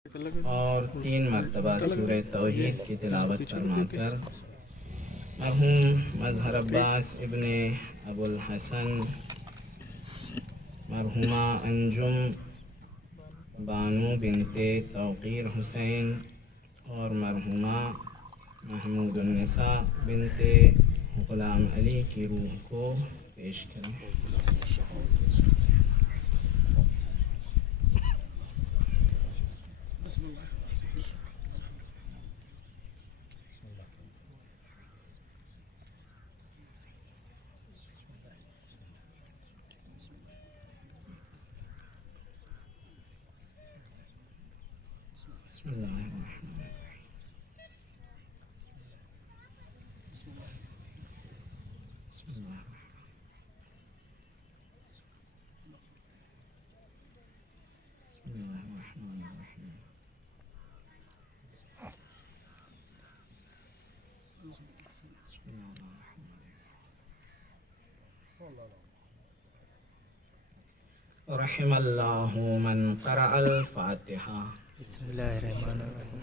اور 3 مرتبہ سورہ توحید کی تلاوت فرما کر مرحوم مظہر عباس ابن ابو الحسن، مرحومہ انجم بانو بنت توقیر حسین اور مرحومہ محمود النساء بنت غلام علی کی روح کو پیش کریں۔ بسم اللہ الرحمن الرحیم۔ بسم اللہ بسم اللہ الرحمن الرحیم۔ بسم اللہ الرحمن الرحیم۔ رحم اللہ من قرأ الفاتحہ۔ بسم اللہ الرحمن الرحیم۔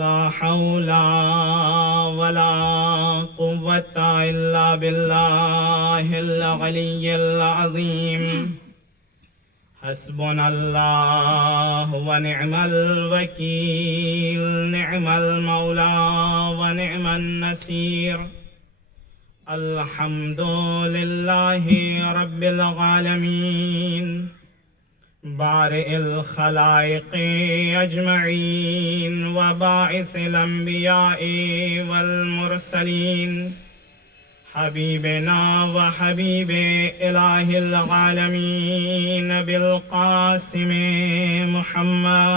لا حول ولا قوة إلا بالله العلي العظيم۔ حسبنا الله ونعم الوكيل، نعم المولى ونعم النصير۔ الحمد لله رب العالمين، بارئ الخلائق اجمعین وباعث الانبیاء والمرسلین، حبیبنا وحبیب الہ العالمین بالقاسم محمد،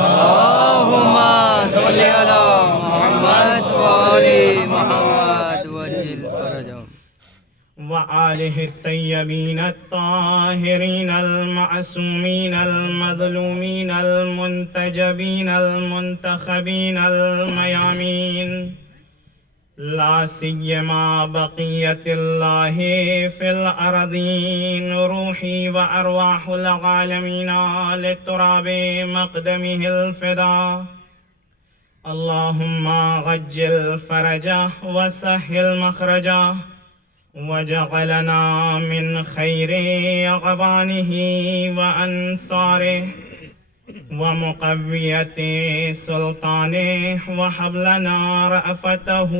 اللہم صلی علی محمد وآل محمد وجل فرجهم، وآلہ الطیبین الطاہرین المعصومین المظلومین المنتجبین المنتخبین المیامین، لا سیما بقیت اللہ فی الارضین، روحی وارواح العالمین لتراب مقدمہ الفدا، اللہم غجل فرجہ وسہل مخرجہ، وجعلنا من خیر اغبانہ وانصارہ ومقویت سلطانہ، وہب لنا رأفتہ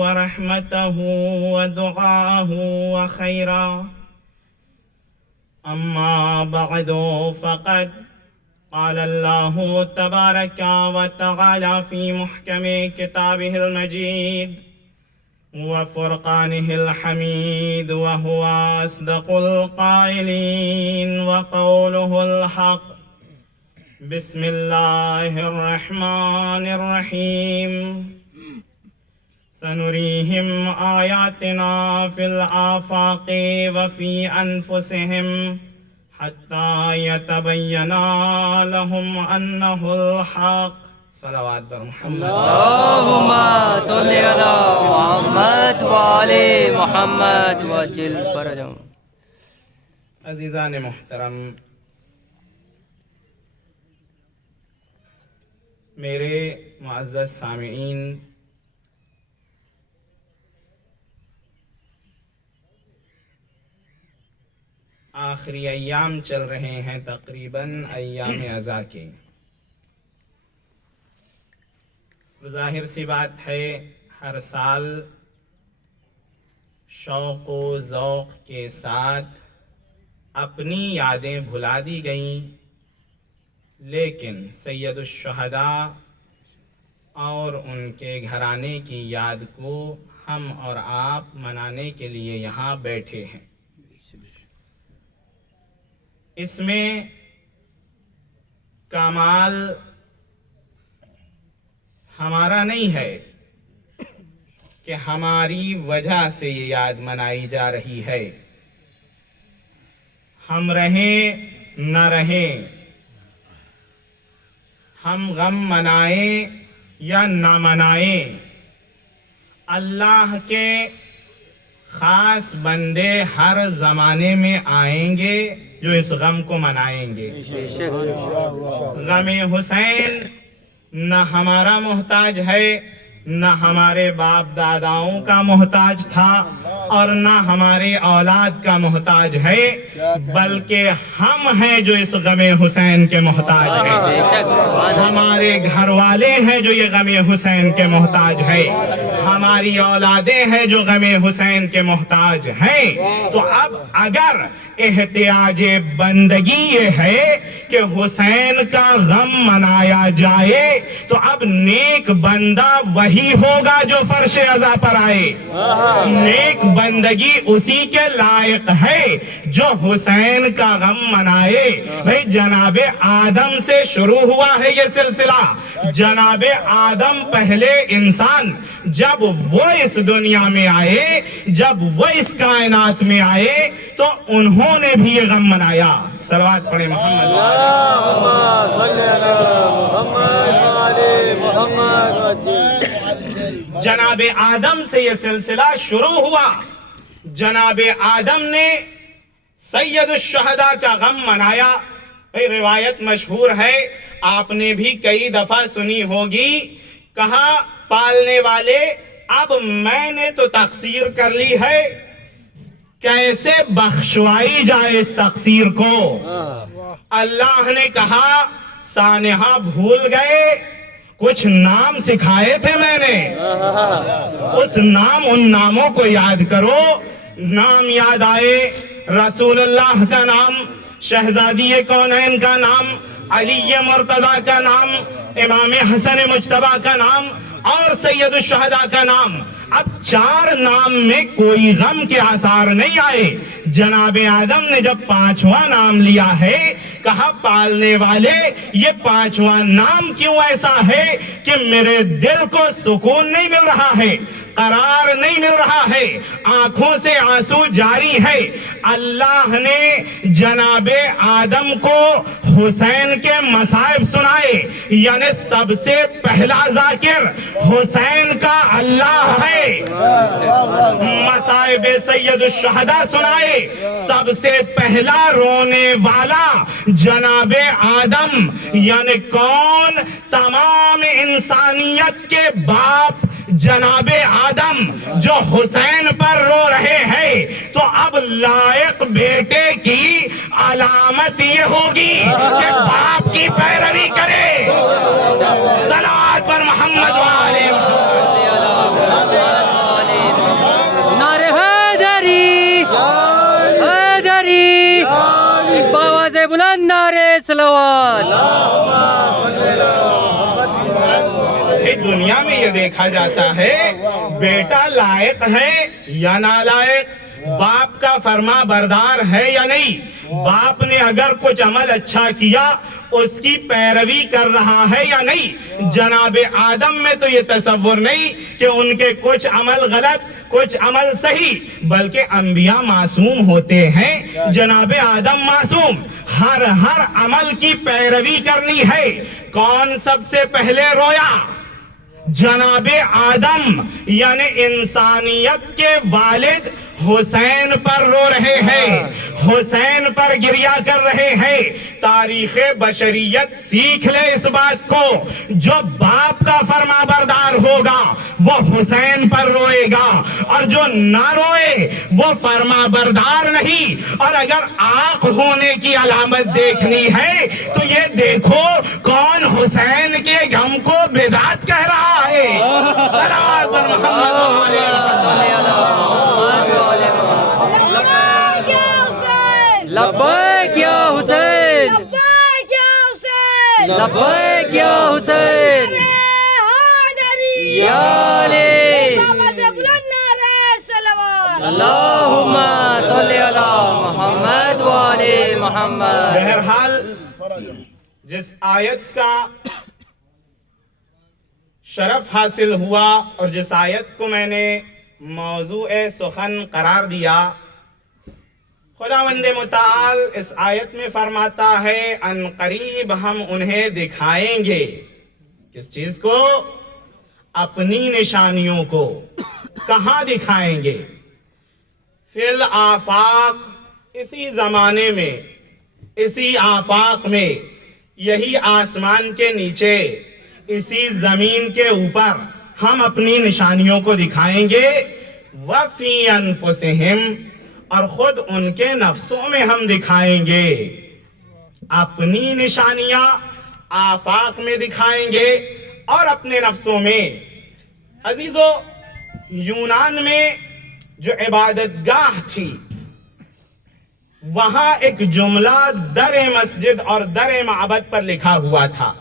ورحمتہ ودعاہ وخیرہ۔ اما بعد فقد قال اللہ تبارک وتعالی فی محکم کتابہ المجید وفرقانہ الحمید، وہو اصدق القائلین وقولہ الحق۔ بسم اللہ الرحمن الرحیم۔ سنریہم آیاتنا فی الآفاق وفی انفسہم حتی یتبین لہم انہ الحق۔ صلوات بر محمد۔ اللہم صلی علی محمد وآل محمد وجل فرجهم۔ عزیزان محترم، میرے معزز سامعین، آخری ایام چل رہے ہیں تقریباً ایام عزا کے۔ ظاہر سی بات ہے ہر سال شوق و ذوق کے ساتھ اپنی یادیں بھلا دی گئیں، لیکن سید الشہداء اور ان کے گھرانے کی یاد کو ہم اور آپ منانے کے لیے یہاں بیٹھے ہیں۔ اس میں کمال ہمارا نہیں ہے کہ ہماری وجہ سے یہ یاد منائی جا رہی ہے، ہم رہیں نہ رہیں، ہم غم منائیں یا نہ منائیں، اللہ کے خاص بندے ہر زمانے میں آئیں گے جو اس غم کو منائیں گے۔ بے شک غم حسین نہ ہمارا محتاج ہے، نہ ہمارے باپ داداؤں کا محتاج تھا، اور نہ ہمارے اولاد کا محتاج ہے، بلکہ ہم ہیں جو اس غم حسین کے محتاج ہیں۔ بے شک ہمارے گھر والے ہیں جو یہ غم حسین کے محتاج ہے، ہماری اولادیں ہیں جو غم حسین کے محتاج ہیں۔ تو اب اگر احتیاج بندگی یہ ہے کہ حسین کا غم منایا جائے، تو اب نیک بندہ وہی ہوگا جو فرش عزا پر آئے۔ نیک بندگی اسی کے لائق ہے جو حسین کا غم منائے۔ بھئی جناب آدم سے شروع ہوا ہے یہ سلسلہ۔ جناب آدم پہلے انسان، جب وہ اس دنیا میں آئے، جب وہ اس کائنات میں آئے، تو انہوں نے بھی یہ غم منایا۔ صلوات پڑھیں محمد۔ جناب آدم سے یہ سلسلہ شروع ہوا۔ جناب آدم نے سید الشہداء کا غم منایا۔ روایت مشہور ہے، آپ نے بھی کئی دفعہ سنی ہوگی، کہا پالنے والے اب میں نے تو تقصیر کر لی ہے، کیسے بخشوائی جائے اس تقصیر کو؟ اللہ نے کہا سانحہ بھول گئے، کچھ نام سکھائے تھے میں نے، ان ناموں کو یاد کرو۔ نام یاد آئے، رسول اللہ کا نام، شہزادی کونین کا نام، علی مرتضیٰ کا نام، امام حسن مجتبیٰ کا نام، اور سید الشہداء کا نام۔ اب 4 نام میں کوئی غم کے آثار نہیں آئے۔ جناب آدم نے جب 5واں نام لیا ہے، کہا پالنے والے یہ 5واں نام کیوں ایسا ہے کہ میرے دل کو سکون نہیں مل رہا ہے، قرار نہیں مل رہا ہے، آنکھوں سے آنسو جاری ہے۔ اللہ نے جناب آدم کو حسین کے مصائب سنائے، یعنی سب سے پہلا ذاکر حسین کا اللہ ہے۔ مصائب سید الشہداء سنائے، سب سے پہلا رونے والا جناب آدم، یعنی کون؟ تمام انسانیت کے باپ جناب آدم، جو حسین پر رو رہے ہیں۔ تو اب لائق بیٹے کی علامت یہ ہوگی کہ باپ کی پیروی کرے۔ صلوات پر محمد وآلہ نعرہ حیدری، حیدری، ایک آواز بلند نعرہ صلوات۔ دنیا میں یہ دیکھا جاتا ہے بیٹا لائق ہے یا نالائق، باپ کا فرما بردار ہے یا نہیں، باپ نے اگر کچھ عمل اچھا کیا اس کی پیروی کر رہا ہے یا نہیں۔ جناب آدم میں تو یہ تصور نہیں کہ ان کے کچھ عمل غلط کچھ عمل صحیح، بلکہ انبیاء معصوم ہوتے ہیں، جناب آدم معصوم، ہر عمل کی پیروی کرنی ہے۔ کون سب سے پہلے رویا؟ جناب آدم، یعنی انسانیت کے والد حسین پر رو رہے ہیں، حسین پر گریہ کر رہے ہیں۔ تاریخ بشریت سیکھ لے اس بات کو، جو باپ کا فرما بردار ہوگا وہ حسین پر روئے گا، اور جو نہ روئے وہ فرما بردار نہیں۔ اور اگر آنکھ ہونے کی علامت دیکھنی ہے تو یہ دیکھو کون حسین کے غم کو بدعت کہہ رہا ہے۔ صلوات پر محمد وآلہ لبیک یا حسین، لبیک یا حسین، یا علی، اللہم صلی علی محمد وآلہ محمد۔ بہرحال جس آیت کا شرف حاصل ہوا اور جس آیت کو میں نے موضوع سخن قرار دیا، خداوند متعال اس آیت میں فرماتا ہے ان قریب ہم انہیں دکھائیں گے. کس چیز کو؟ اپنی نشانیوں کو. کہاں دکھائیں گے؟ فی الآفاق، اسی زمانے میں، اسی آفاق میں، یہی آسمان کے نیچے، اسی زمین کے اوپر ہم اپنی نشانیوں کو دکھائیں گے. وفی انفسہم، اور خود ان کے نفسوں میں ہم دکھائیں گے. اپنی نشانیاں آفاق میں دکھائیں گے اور اپنے نفسوں میں. عزیزو، یونان میں جو عبادت گاہ تھی، وہاں ایک جملہ در مسجد اور در معبد پر لکھا ہوا تھا.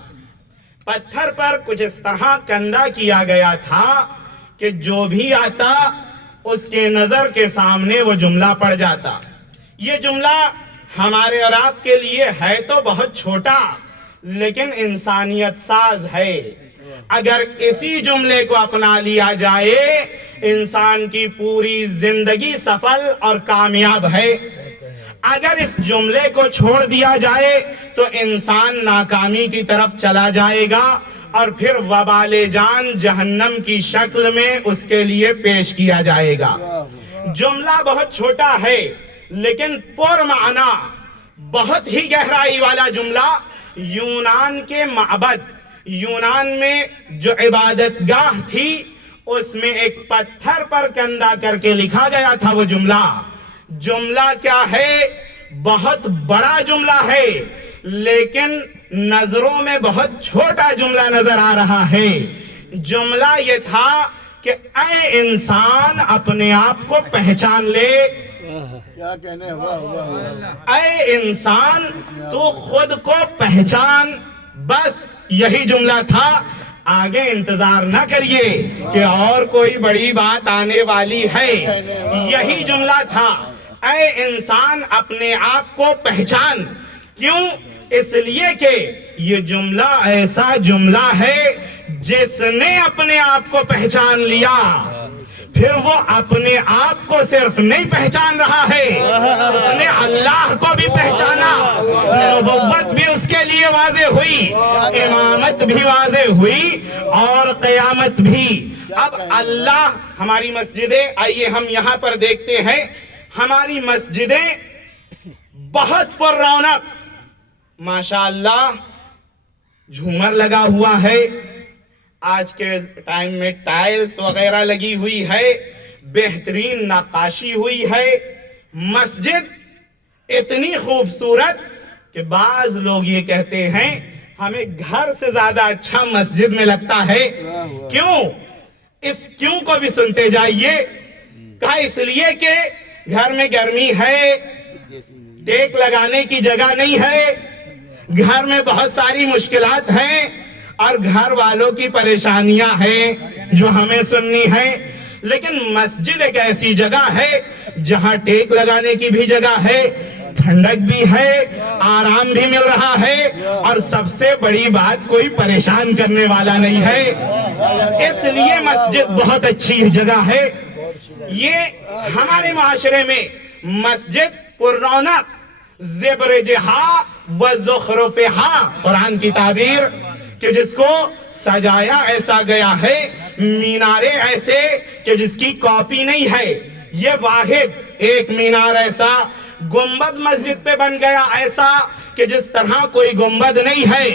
پتھر پر کچھ اس طرح کندہ کیا گیا تھا کہ جو بھی آتا اس کے نظر کے سامنے وہ جملہ پڑ جاتا. یہ جملہ ہمارے اور آپ کے لیے ہے تو بہت چھوٹا، لیکن انسانیت ساز ہے. اگر اسی جملے کو اپنا لیا جائے، انسان کی پوری زندگی سفل اور کامیاب ہے. اگر اس جملے کو چھوڑ دیا جائے تو انسان ناکامی کی طرف چلا جائے گا اور پھر وبال جان جہنم کی شکل میں اس کے لیے پیش کیا جائے گا. جملہ بہت چھوٹا ہے لیکن پر معنی، بہت ہی گہرائی والا جملہ. یونان کے معبد، یونان میں جو عبادت گاہ تھی، اس میں ایک پتھر پر کندہ کر کے لکھا گیا تھا وہ جملہ. جملہ کیا ہے؟ بہت بڑا جملہ ہے، لیکن نظروں میں بہت چھوٹا جملہ نظر آ رہا ہے. جملہ یہ تھا کہ اے انسان اپنے آپ کو پہچان لے. کیا کہنے، واہ واہ واہ. اے انسان تو خود کو پہچان. بس یہی جملہ تھا. آگے انتظار نہ کریے کہ اور کوئی بڑی بات آنے والی ہے. یہی جملہ تھا، اے انسان اپنے آپ کو پہچان. کیوں؟ اس لیے کہ یہ جملہ ایسا جملہ ہے جس نے اپنے آپ کو پہچان لیا، پھر وہ اپنے آپ کو صرف نہیں پہچان رہا ہے، اس نے اللہ کو بھی پہچانا. نبوت بھی اس کے لیے واضح ہوئی، امامت بھی واضح ہوئی، اور قیامت بھی. اب اللہ، ہماری مسجدیں، آئیے ہم یہاں پر دیکھتے ہیں، ہماری مسجدیں بہت پر رونق، ماشاءاللہ جھومر لگا ہوا ہے. آج کے ٹائم میں ٹائلز وغیرہ لگی ہوئی ہے، بہترین نقاشی ہوئی ہے. مسجد اتنی خوبصورت کہ بعض لوگ یہ کہتے ہیں ہمیں گھر سے زیادہ اچھا مسجد میں لگتا ہے. کیوں؟ اس کیوں کو بھی سنتے جائیے. کہا اس لیے کہ گھر میں گرمی ہے، ٹیک لگانے کی جگہ نہیں ہے، گھر میں بہت ساری مشکلات ہیں، اور گھر والوں کی پریشانیاں ہیں جو ہمیں سننی ہیں. لیکن مسجد ایک ایسی جگہ ہے جہاں ٹیک لگانے کی بھی جگہ ہے، ٹھنڈک بھی ہے، آرام بھی مل رہا ہے، اور سب سے بڑی بات کوئی پریشان کرنے والا نہیں ہے. اس لیے مسجد بہت اچھی جگہ ہے. یہ ہمارے معاشرے میں مسجد پر رونق، زبرجہا و زخرفہا، قرآن کی تعبیر، کہ جس کو سجایا ایسا گیا ہے، مینارے ایسے کہ جس کی کاپی نہیں ہے. یہ واحد ایک مینار ایسا، گنبد مسجد پہ بن گیا ایسا کہ جس طرح کوئی گنبد نہیں ہے.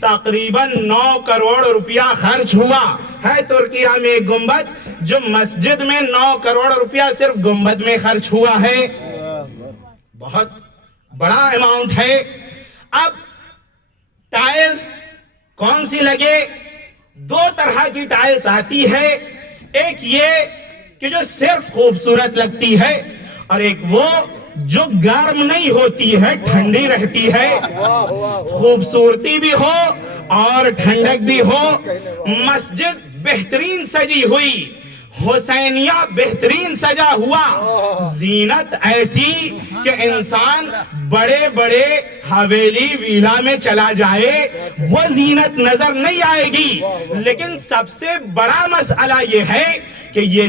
تقریباً 9 کروڑ روپیہ خرچ ہوا ہے ترکیہ میں ایک گنبد، جو مسجد میں 9 کروڑ روپیہ صرف گنبد میں خرچ ہوا ہے. بہت بڑا اماؤنٹ ہے. اب ٹائلز کون سی لگے؟ 2 طرح کی ٹائلز آتی ہے. ایک یہ کہ جو صرف خوبصورت لگتی ہے، اور ایک وہ جو گرم نہیں ہوتی ہے، ٹھنڈی رہتی ہے. خوبصورتی بھی ہو اور ٹھنڈک بھی ہو. مسجد بہترین سجی ہوئی، حسینیہ بہترین سجا ہوا، زینت ایسی کہ انسان بڑے بڑے حویلی ویلا میں چلا جائے وہ زینت نظر نہیں آئے گی. لیکن سب سے بڑا مسئلہ یہ ہے کہ یہ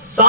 100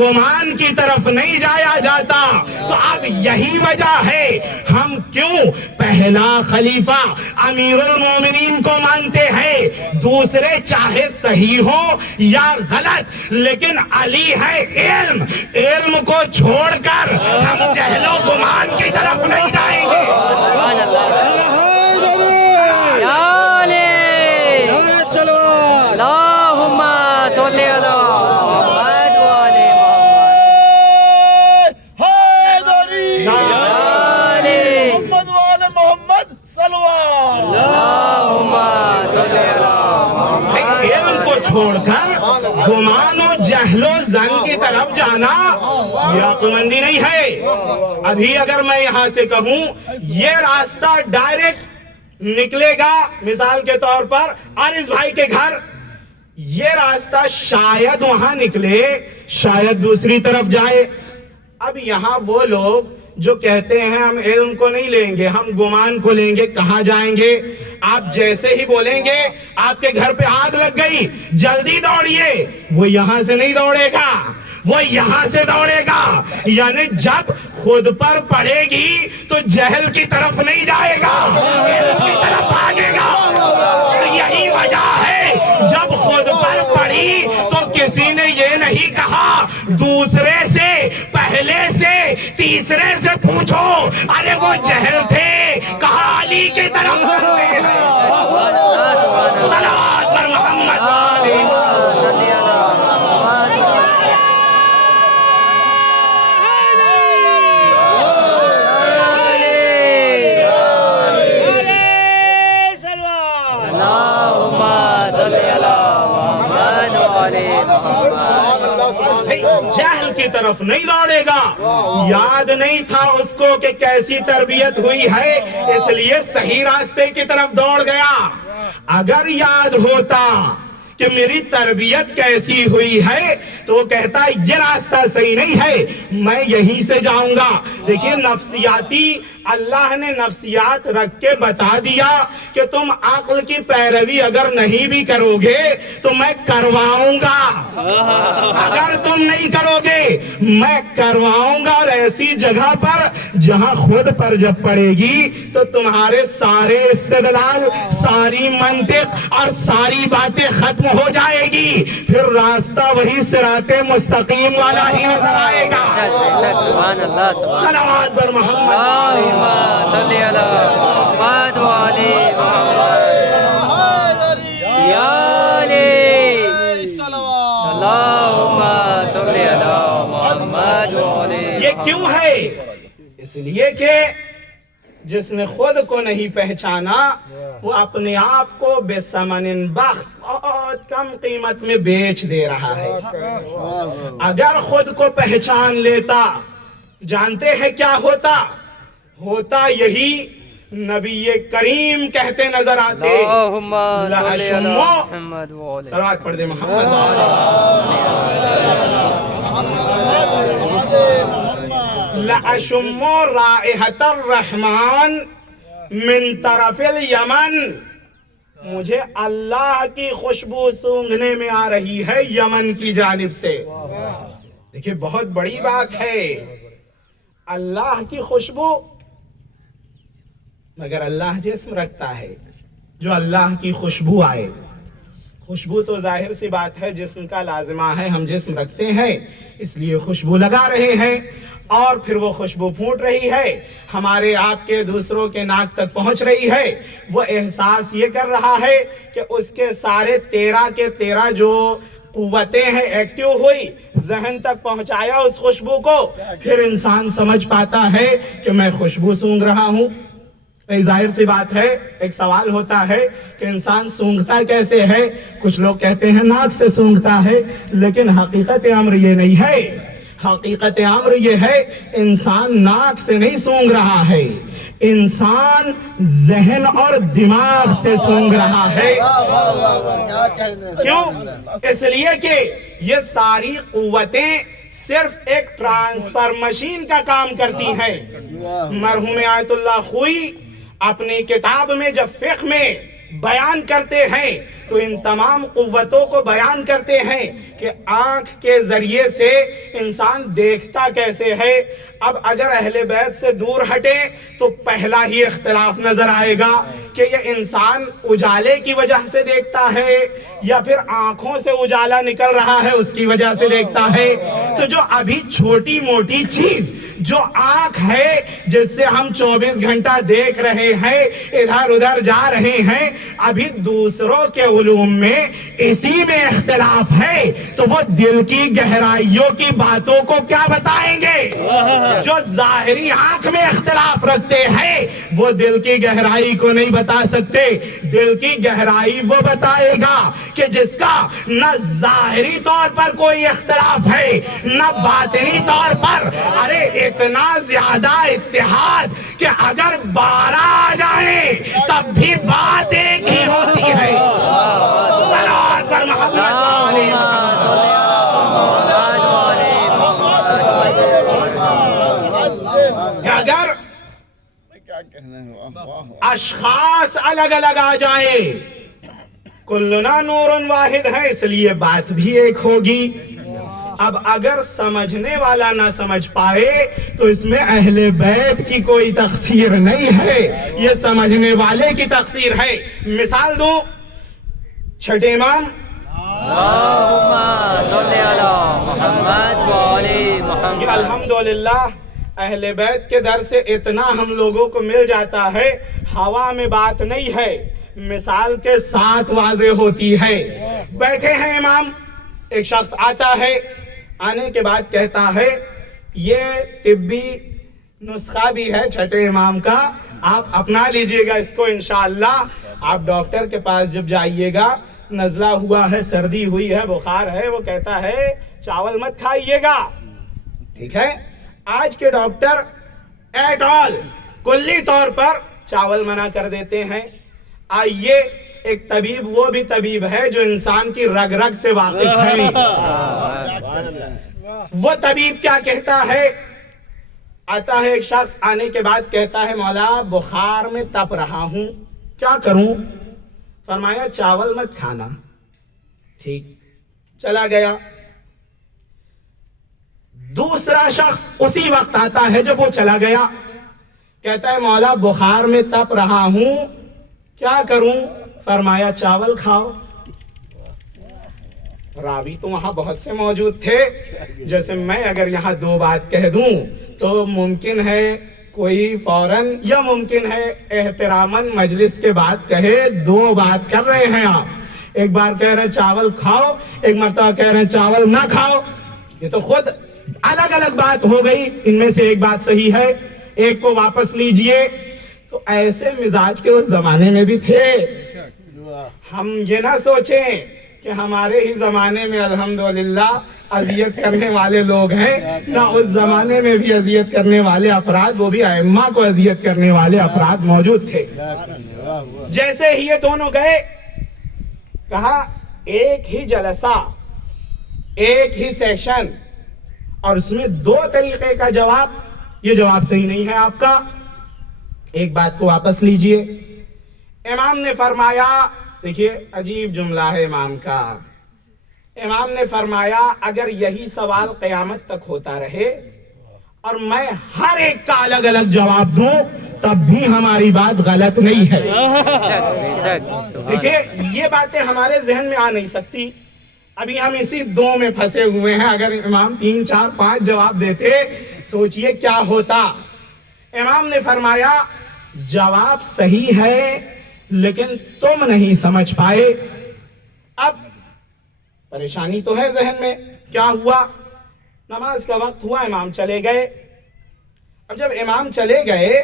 گمان کی طرف نہیں جایا جاتا. تو اب یہی وجہ ہے ہم کیوں پہلا خلیفہ امیر المومنین کو مانتے ہیں, دوسرے چاہے صحیح ہو یا غلط, لیکن علی ہے علم. علم کو چھوڑ کر ہم جہل و گمان کی طرف نہیں جائیں گے. سبحان اللہ. یا علی اللہم صلی علی محمد و علی حیدری علی محمد وآل محمد صلوات. اللہم صلی علی علم کو چھوڑ کر گمان و جہل و زن کی طرف جانا یہ عقل مندی نہیں ہے. ابھی اگر میں یہاں سے کہوں یہ راستہ ڈائریکٹ نکلے گا, مثال کے طور پر عارض بھائی کے گھر, یہ راستہ شاید وہاں نکلے, شاید دوسری طرف جائے. اب یہاں وہ لوگ جو کہتے ہیں ہم علم کو نہیں لیں گے, ہم گمان کو لیں گے, کہاں جائیں گے؟ آپ جیسے ہی بولیں گے آپ کے گھر پہ آگ لگ گئی, جلدی دوڑیے, وہ یہاں سے نہیں دوڑے گا, وہ یہاں سے دوڑے گا. یعنی جب خود پر پڑے گی تو جہل کی طرف نہیں جائے گا, علم کی طرف بھاگے گا. یہی وجہ ہے جب خود پر پڑی تو کسی نے یہ نہیں کہا دوسرے سے, پہلے سے, تیسرے سے پوچھو, ارے وہ جہل تھے, کہا علی کی طرف چلتے ہیں. صلوات پر محمد علیہ. جہل کی طرف نہیں دوڑے گا. یاد نہیں تھا اس کو کہ کیسی تربیت ہوئی ہے, اس لیے صحیح راستے کی طرف دوڑ گیا. اگر یاد ہوتا کہ میری تربیت کیسی ہوئی ہے تو وہ کہتا یہ راستہ صحیح نہیں ہے, میں یہیں سے جاؤں گا. دیکھیے نفسیاتی, اللہ نے نفسیات رکھ کے بتا دیا کہ تم عقل کی پیروی اگر نہیں بھی کرو گے تو میں کرواؤں گا. اگر تم نہیں کرو گے میں کرواؤں گا, اور ایسی جگہ پر جہاں خود پر جب پڑے گی تو تمہارے سارے استدلال, ساری منطق اور ساری باتیں ختم ہو جائے گی, پھر راستہ وہی صراط مستقیم والا ہی نظر آئے گا. سبحان اللہ. صلوات بر محمد. اللہم صلی علی محمد و علی محمد. یا علی اللہم صلی علی محمد و علی. یہ کیوں ہے؟ اس لیے کہ جس نے خود کو نہیں پہچانا وہ اپنے آپ کو بے ثمن بخس, بہت کم قیمت میں بیچ دے رہا ہے. اگر خود کو پہچان لیتا, جانتے ہیں کیا ہوتا؟ ہوتا یہی نبی کریم کہتے نظر آتے, اللہم صلی علی محمد و علی. صلوات پڑھ دے محمد. لَأَشُمُّ رَائِحَةَ الرَّحْمَانِ مِن طَرَفِ الْيَمَنِ, مجھے اللہ کی خوشبو سونگھنے میں آ رہی ہے یمن کی جانب سے. دیکھیں بہت بڑی بات ہے, اللہ کی خوشبو, مگر اللہ جسم رکھتا ہے جو اللہ کی خوشبو آئے. خوشبو تو ظاہر سی بات ہے جسم کا لازمہ ہے, ہم جسم رکھتے ہیں اس لیے خوشبو لگا رہے ہیں, اور پھر وہ خوشبو پھوٹ رہی ہے, ہمارے آپ کے دوسروں کے ناک تک پہنچ رہی ہے. وہ احساس یہ کر رہا ہے کہ اس کے سارے 13 کے 13 جو قوتیں ہیں ایکٹیو ہوئی, ذہن تک پہنچایا اس خوشبو کو, پھر انسان سمجھ پاتا ہے کہ میں خوشبو سونگھ رہا ہوں. ظاہر سی بات ہے, ایک سوال ہوتا ہے کہ انسان سونگھتا کیسے ہے؟ کچھ لوگ کہتے ہیں ناک سے سونگھتا ہے, لیکن حقیقت امر یہ نہیں ہے. حقیقت امر یہ ہے انسان ناک سے نہیں سونگھ رہا ہے, انسان ذہن اور دماغ سے سونگھ رہا ہے. کیوں؟ اس لیے کہ یہ ساری قوتیں صرف ایک ٹرانسفر مشین کا کام کرتی ہیں. مرحوم آیت اللہ خوئی اپنی کتاب میں جب فقہ میں بیان کرتے ہیں تو ان تمام قوتوں کو بیان کرتے ہیں کہ آنکھ کے ذریعے سے انسان دیکھتا کیسے ہے۔ اب اگر اہل بیت سے دور ہٹے تو پہلا ہی اختلاف نظر آئے گا کہ یہ انسان اجالے کی وجہ سے دیکھتا ہے یا پھر آنکھوں سے اجالا نکل رہا ہے اس کی وجہ سے دیکھتا ہے۔ تو جو ابھی چھوٹی موٹی چیز جو آنکھ ہے جس سے ہم 24 گھنٹہ دیکھ رہے ہیں، ادھر ادھر جا رہے ہیں، ابھی دوسروں کے علوم میں اسی میں اختلاف ہے، تو وہ دل کی گہرائیوں کی باتوں کو کیا بتائیں گے؟ جو ظاہری آنکھ میں اختلاف رکھتے ہیں وہ دل کی گہرائی کو نہیں بتا سکتے۔ دل کی گہرائی وہ بتائے گا کہ جس کا نہ ظاہری طور پر کوئی اختلاف ہے نہ باطنی طور پر، ارے اتنا زیادہ اتحاد کہ اگر 12 آ جائیں تب بھی بات ایک ہی ہوتی ہے۔ صلوات پر محمد اگر اشخاص الگ الگ آ جائیں، کلنا نور واحد ہے، اس لیے بات بھی ایک ہوگی۔ اب اگر سمجھنے والا نہ سمجھ پائے تو اس میں اہل بیت کی کوئی تقصیر نہیں ہے، یہ سمجھنے والے کی تقصیر ہے۔ مثال دوں، چھٹے امام یہ الحمدللہ اہل بیت کے در سے اتنا ہم لوگوں کو مل جاتا ہے، ہوا میں بات نہیں ہے، مثال کے ساتھ واضح ہوتی ہے۔ بیٹھے ہیں امام، ایک شخص آتا ہے، آنے کے بعد کہتا ہے یہ طبی نسخہ بھی ہے چھٹے امام کا، آپ اپنا لیجئے گا اس کو انشاءاللہ۔ آپ ڈاکٹر کے پاس جب جائیے گا، نزلہ ہوا ہے، سردی ہوئی ہے، بخار ہے، وہ کہتا ہے چاول مت کھائیے گا، ٹھیک ہے؟ آج کے ڈاکٹر ایٹ آل کلی طور پر چاول منع کر دیتے ہیں۔ آئیے ایک طبیب، وہ بھی طبیب ہے جو انسان کی رگ رگ سے واقف ہے، وہ طبیب کیا کہتا ہے؟ آتا ہے ایک شخص، آنے کے بعد کہتا ہے مولا بخار میں تپ رہا ہوں، کیا کروں؟ فرمایا چاول مت کھانا، ٹھیک، چلا گیا۔ دوسرا شخص اسی وقت آتا ہے جب وہ چلا گیا، کہتا ہے مولا بخار میں تپ رہا ہوں، کیا کروں؟ فرمایا چاول کھاؤ۔ راوی تو وہاں بہت سے موجود تھے، جیسے میں اگر یہاں دو بات کہہ دوں تو ممکن ہے کوئی فوراً یا ممکن ہے احتراماً مجلس کے بعد کہے دو بات کر رہے ہیں آپ، ایک بار کہہ رہے چاول کھاؤ، ایک مرتبہ کہہ رہے چاول نہ کھاؤ، یہ تو خود الگ الگ بات ہو گئی، ان میں سے ایک بات صحیح ہے، ایک کو واپس لیجئے۔ تو ایسے مزاج کے اس زمانے میں بھی تھے۔ ہم یہ نہ سوچیں کہ ہمارے ہی زمانے میں الحمدللہ اذیت کرنے والے لوگ ہیں، نہ اس زمانے میں بھی اذیت کرنے والے افراد، وہ بھی ائمہ کو اذیت کرنے والے افراد موجود تھے۔ جیسے ہی یہ دونوں گئے، کہا ایک ہی جلسہ، ایک ہی سیشن، اور اس میں دو طریقے کا جواب، یہ جواب صحیح نہیں ہے آپ کا، ایک بات کو واپس لیجئے۔ امام نے فرمایا، دیکھیے عجیب جملہ ہے امام کا، امام نے فرمایا اگر یہی سوال قیامت تک ہوتا رہے اور میں ہر ایک کا الگ الگ جواب دوں تب بھی ہماری بات غلط نہیں ہے۔ دیکھیے یہ باتیں ہمارے ذہن میں آ نہیں سکتی، ابھی ہم اسی دو میں پھنسے ہوئے ہیں۔ اگر امام 3 4 5 جواب دیتے، سوچئے کیا ہوتا۔ امام نے فرمایا جواب صحیح ہے لیکن تم نہیں سمجھ پائے۔ اب پریشانی تو ہے ذہن میں، کیا ہوا؟ نماز کا وقت ہوا، امام چلے گئے۔ اب جب امام چلے گئے،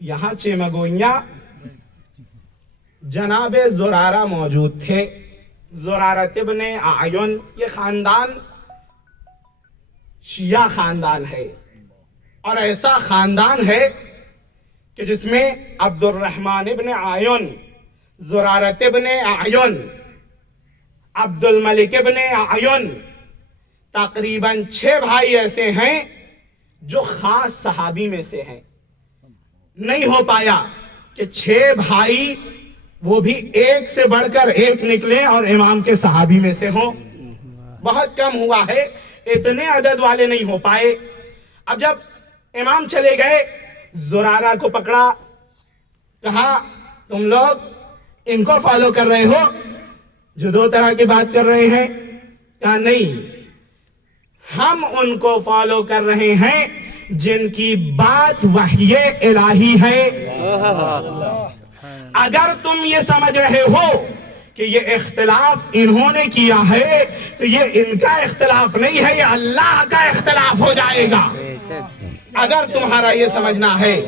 یہاں چیمگوئیاں جناب زرارہ موجود تھے، زرارت ابن اعین، یہ خاندان شیعہ خاندان ہے، اور ایسا خاندان ہے کہ جس میں عبد الرحمن ابن اعین، زرارت ابن اعین، عبد الملک ابن اعین، تقریباً 6 بھائی ایسے ہیں جو خاص صحابی میں سے ہیں۔ نہیں ہو پایا کہ 6 بھائی وہ بھی ایک سے بڑھ کر ایک نکلے اور امام کے صحابی میں سے ہوں. بہت کم ہوا ہے, اتنے عدد والے نہیں ہو پائے. اب جب امام چلے گئے, زرارہ کو پکڑا, کہا تم لوگ ان کو فالو کر رہے ہو جو دو طرح کی بات کر رہے ہیں؟ کہا نہیں, ہم ان کو فالو کر رہے ہیں جن کی بات وحی الہی ہے. اگر تم یہ سمجھ رہے ہو کہ یہ اختلاف انہوں نے کیا ہے تو یہ ان کا اختلاف نہیں ہے, یہ اللہ کا اختلاف ہو جائے گا. اگر تمہارا یہ سمجھنا ہے,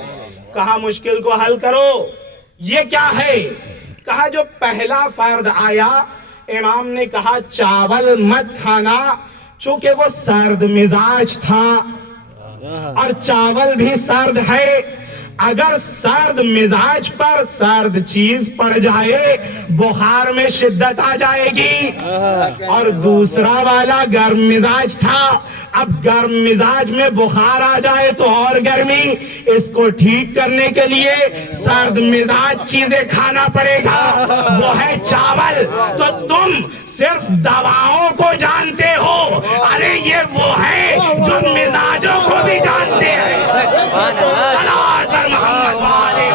کہا مشکل کو حل کرو. یہ کیا ہے؟ کہا جو پہلا فرد آیا, امام نے کہا چاول مت کھانا, چونکہ وہ سرد مزاج تھا اور چاول بھی سرد ہے. اگر سرد مزاج پر سرد چیز پڑ جائے بخار میں شدت آ جائے گی. اور دوسرا والا گرم مزاج تھا, اب گرم مزاج میں بخار آ جائے تو اور گرمی. اس کو ٹھیک کرنے کے لیے سرد مزاج چیزیں کھانا پڑے گا, وہ ہے چاول. تو تم صرف دواؤں کو جانتے ہو, ارے یہ وہ ہے جو مزاجوں کو بھی جانتے ہیں. صلوات بر محمد والے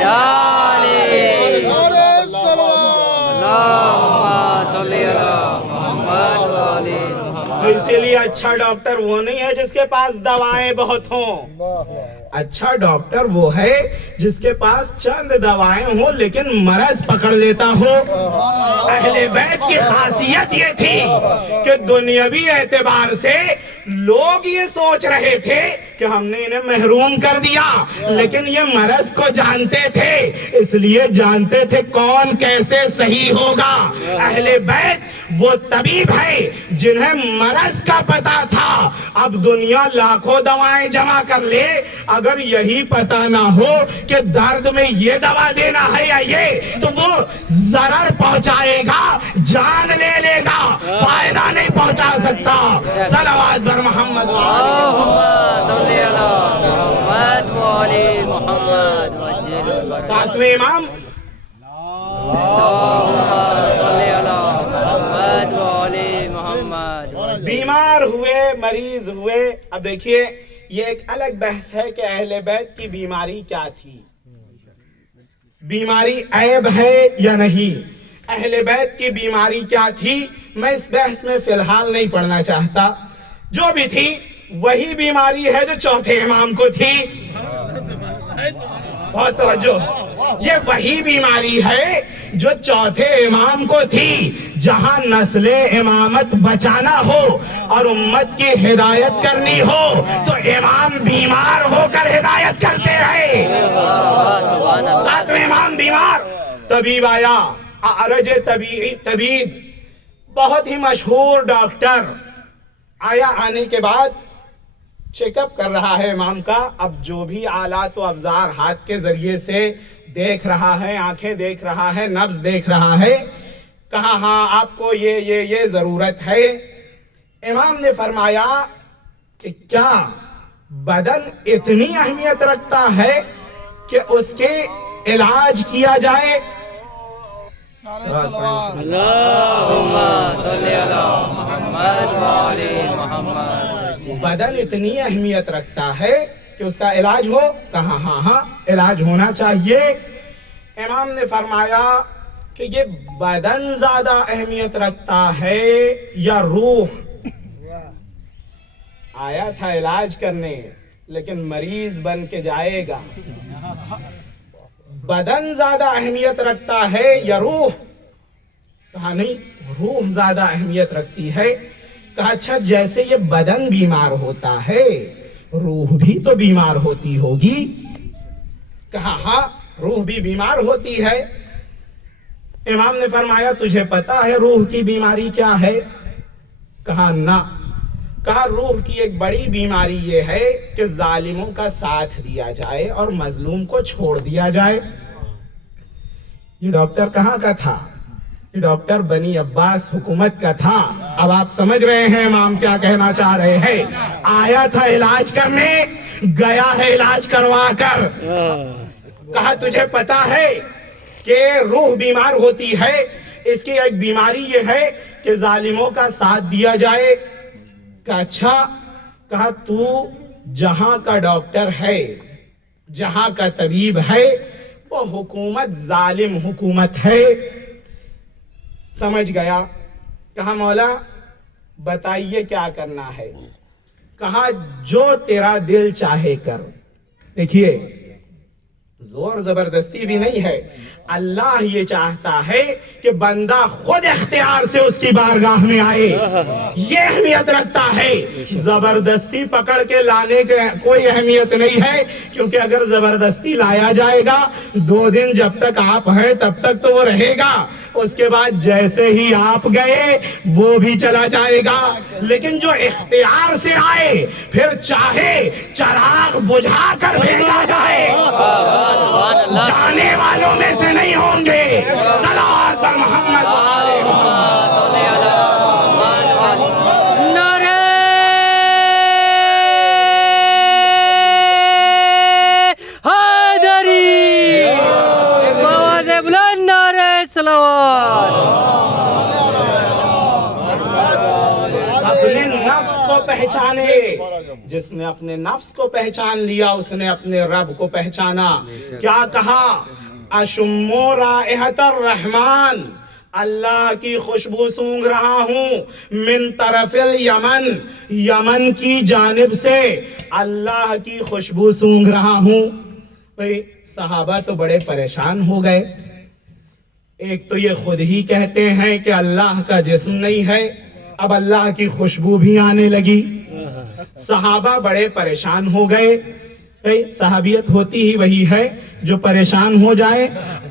یا علی اللہم صلی علی محمد وعلی محمد. اسی لیے اچھا ڈاکٹر وہ نہیں ہے جس کے پاس دوائیں بہت ہوں. اچھا ڈاکٹر وہ ہے جس کے پاس چند دوائیں ہوں لیکن مرض پکڑ لیتا ہو. اہل بیت کی خاصیت یہ تھی کہ دنیاوی اعتبار سے لوگ یہ سوچ رہے تھے کہ ہم نے انہیں محروم کر دیا, لیکن یہ مرض کو جانتے تھے, اس لیے جانتے تھے کون کیسے صحیح ہوگا. اہل بیت وہ طبیب ہے جنہیں مرض کا پتا تھا. اب دنیا لاکھوں دوائیں جمع کر لے, اگر یہی پتا نہ ہو کہ درد میں یہ دوا دینا ہے یا یہ, تو وہ ضرر پہنچائے گا, جان لے لے گا, فائدہ نہیں پہنچا سکتا. صلوات بر محمد اللہم صلی علی محمد وعلی محمد. ساتویں امام اللہم صلی علی محمد وعلی محمد. بیمار ہوئے, مریض ہوئے. اب دیکھیے یہ ایک الگ بحث ہے کہ اہل بیت کی بیماری کیا تھی, بیماری عیب ہے یا نہیں, اہل بیت کی بیماری کیا تھی, میں اس بحث میں فی الحال نہیں پڑھنا چاہتا. جو بھی تھی وہی بیماری ہے جو چوتھے امام کو تھی. بہت توجہ, یہ وہی بیماری ہے جو چوتھے امام کو تھی. جہاں نسل امامت بچانا ہو اور امت کی ہدایت کرنی ہو تو امام بیمار ہو کر ہدایت کرتے رہے. ساتویں امام بیمار, طبیب آیا, اعرج طبیب, بہت ہی مشہور ڈاکٹر آیا. آنے کے بعد چیک اپ کر رہا ہے امام کا. اب جو بھی آلات و افزار ہاتھ کے ذریعے سے دیکھ رہا ہے, آنکھیں دیکھ رہا ہے, نبض دیکھ رہا ہے. کہا ہاں آپ کو یہ ضرورت ہے. امام نے فرمایا کہ کیا بدن اتنی اہمیت رکھتا ہے کہ اس کے علاج کیا جائے؟ اللہم صلی علی محمد وعلی محمد. بدن اتنی اہمیت رکھتا ہے کہ اس کا علاج ہو؟ کہا ہاں علاج ہونا چاہیے. امام نے فرمایا کہ یہ بدن زیادہ اہمیت رکھتا ہے یا روح؟ آیا تھا علاج کرنے لیکن مریض بن کے جائے گا. بدن زیادہ اہمیت رکھتا ہے یا روح؟ کہا نہیں, روح زیادہ اہمیت رکھتی ہے. کہا اچھا جیسے یہ بدن بیمار ہوتا ہے روح بھی تو بیمار ہوتی ہوگی؟ کہا ہاں روح بھی بیمار ہوتی ہے. امام نے فرمایا تجھے پتا ہے روح کی بیماری کیا ہے؟ کہا نہ. کہا روح کی ایک بڑی بیماری یہ ہے کہ ظالموں کا ساتھ دیا جائے اور مظلوم کو چھوڑ دیا جائے. یہ ڈاکٹر کہاں کا تھا؟ یہ ڈاکٹر بنی عباس حکومت کا تھا. اب آپ سمجھ رہے ہیں امام کیا کہنا چاہ رہے ہیں. آیا تھا علاج کرنے گیا ہے علاج کروا کر. کہا تجھے پتا ہے کہ روح بیمار ہوتی ہے, اس کی ایک بیماری یہ ہے کہ ظالموں کا ساتھ دیا جائے. کہا اچھا. کہا تو جہاں کا ڈاکٹر ہے, جہاں کا طبیب ہے, وہ حکومت ظالم حکومت ہے. سمجھ گیا. کہا مولا بتائیے کیا کرنا ہے. کہا جو تیرا دل چاہے کر. دیکھیے زور زبردستی بھی نہیں ہے, اللہ یہ چاہتا ہے کہ بندہ خود اختیار سے اس کی بارگاہ میں آئے. یہ اہمیت رکھتا ہے. زبردستی پکڑ کے لانے کے کوئی اہمیت نہیں ہے, کیونکہ اگر زبردستی لایا جائے گا 2 دن جب تک آپ ہیں تب تک تو وہ رہے گا, اس کے بعد جیسے ہی آپ گئے وہ بھی چلا جائے گا. لیکن جو اختیار سے آئے پھر چاہے چراغ بجھا کر بھیجا جائے, جانے والوں میں سے نہیں ہوں گے. صلوات پر محمد وآلہ محمد. نعرہ حیدری, ایک آواز بلند نعرہ صلوات. اپنے نفس کو پہچانے. جس نے اپنے نفس کو پہچان لیا اس نے اپنے رب کو پہچانا. کیا کہا؟ اشم رائحۃ الرحمن, اللہ کی خوشبو سونگ رہا ہوں. من طرف الیمن, یمن کی جانب سے اللہ کی خوشبو سونگ رہا ہوں. بھئی صحابہ تو بڑے پریشان ہو گئے. ایک تو یہ خود ہی کہتے ہیں کہ اللہ کا جسم نہیں ہے, اب اللہ کی خوشبو بھی آنے لگی. صحابہ بڑے پریشان ہو گئے. صحابیت ہوتی ہی وہی ہے جو پریشان ہو جائے,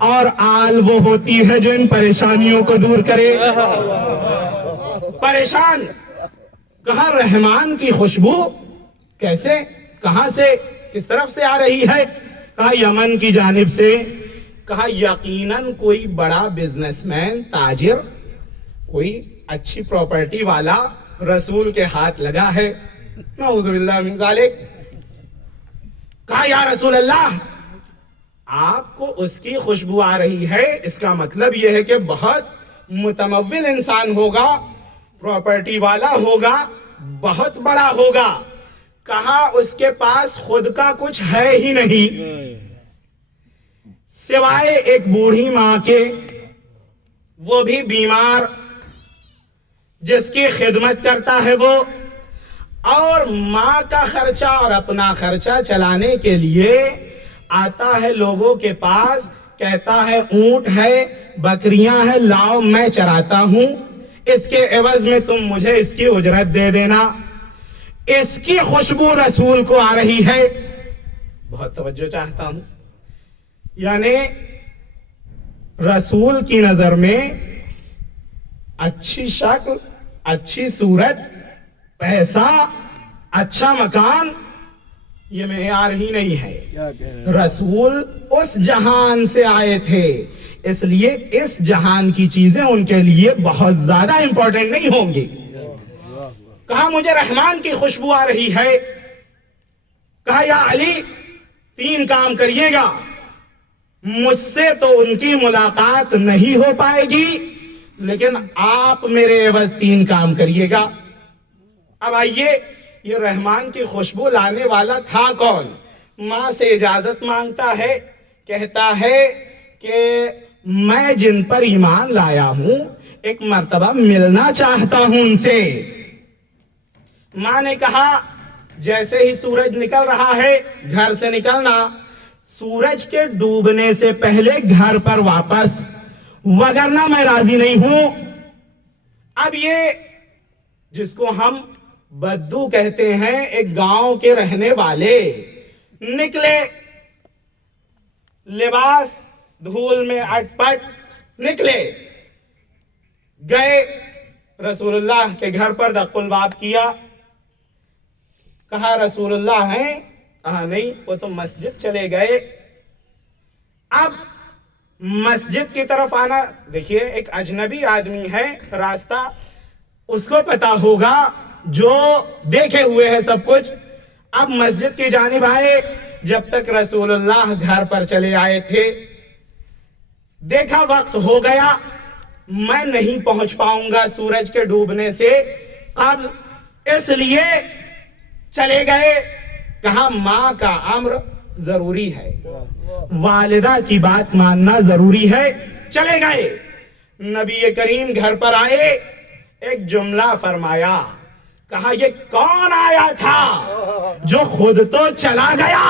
اور آل وہ ہوتی ہے جو ان پریشانیوں کو دور کرے. پریشان. کہا رحمان کی خوشبو کیسے, کہاں سے, کس طرف سے آ رہی ہے؟ کہا یمن کی جانب سے. کہا یقیناً کوئی بڑا بزنس مین, تاجر, کوئی اچھی پراپرٹی والا رسول کے ہاتھ لگا ہے. نعوذ باللہ من ذالک. کہا یا رسول اللہ آپ کو اس کی خوشبو آ رہی ہے, اس کا مطلب یہ ہے کہ بہت متمول انسان ہوگا, پراپرٹی والا ہوگا, بہت بڑا ہوگا. کہا اس کے پاس خود کا کچھ ہے ہی نہیں سوائے ایک بوڑھی ماں کے, وہ بھی بیمار, جس کی خدمت کرتا ہے وہ, اور ماں کا خرچہ اور اپنا خرچہ چلانے کے لیے آتا ہے لوگوں کے پاس, کہتا ہے اونٹ ہے, بکریاں ہیں, لاؤ میں چراتا ہوں, اس کے عوض میں تم مجھے اس کی اجرت دے دینا. اس کی خوشبو رسول کو آ رہی ہے. بہت توجہ چاہتا ہوں. یعنی رسول کی نظر میں اچھی شکل, اچھی صورت, پیسہ, اچھا مکان یہ معیار ہی نہیں ہے. رسول اس جہان سے آئے تھے, اس لیے اس جہان کی چیزیں ان کے لیے بہت زیادہ امپورٹنٹ نہیں ہوں گی. کہا مجھے رحمان کی خوشبو آ رہی ہے. کہا یا علی 3 کام کریے گا, مجھ سے تو ان کی ملاقات نہیں ہو پائے گی, لیکن آپ میرے عوض 3 کام کریے گا. اب آئیے, یہ رحمان کی خوشبو لانے والا تھا کون؟ ماں سے اجازت مانگتا ہے, کہتا ہے کہ میں جن پر ایمان لایا ہوں ایک مرتبہ ملنا چاہتا ہوں ان سے. ماں نے کہا جیسے ہی سورج نکل رہا ہے گھر سے نکلنا, سورج کے ڈوبنے سے پہلے گھر پر واپس, وگرنہ میں راضی نہیں ہوں. اب یہ جس کو ہم بدو کہتے ہیں, ایک گاؤں کے رہنے والے نکلے, لباس دھول میں اٹ پٹ نکلے, گئے رسول اللہ کے گھر پر دق الباب کیا. کہا رسول اللہ ہیں؟ کہا نہیں, وہ تو مسجد چلے گئے. اب مسجد کی طرف آنا, دیکھیے ایک اجنبی آدمی ہے, راستہ اس کو پتا ہوگا جو دیکھے ہوئے ہے سب کچھ. اب مسجد کی جانب آئے. جب تک رسول اللہ گھر پر چلے آئے تھے, دیکھا وقت ہو گیا, میں نہیں پہنچ پاؤں گا سورج کے ڈوبنے سے قبل, اس لیے چلے گئے. کہا ماں کا امر ضروری ہے, والدہ کی بات ماننا ضروری ہے. چلے گئے. نبی کریم گھر پر آئے, ایک جملہ فرمایا. کہا یہ کون آیا تھا جو خود تو چلا گیا,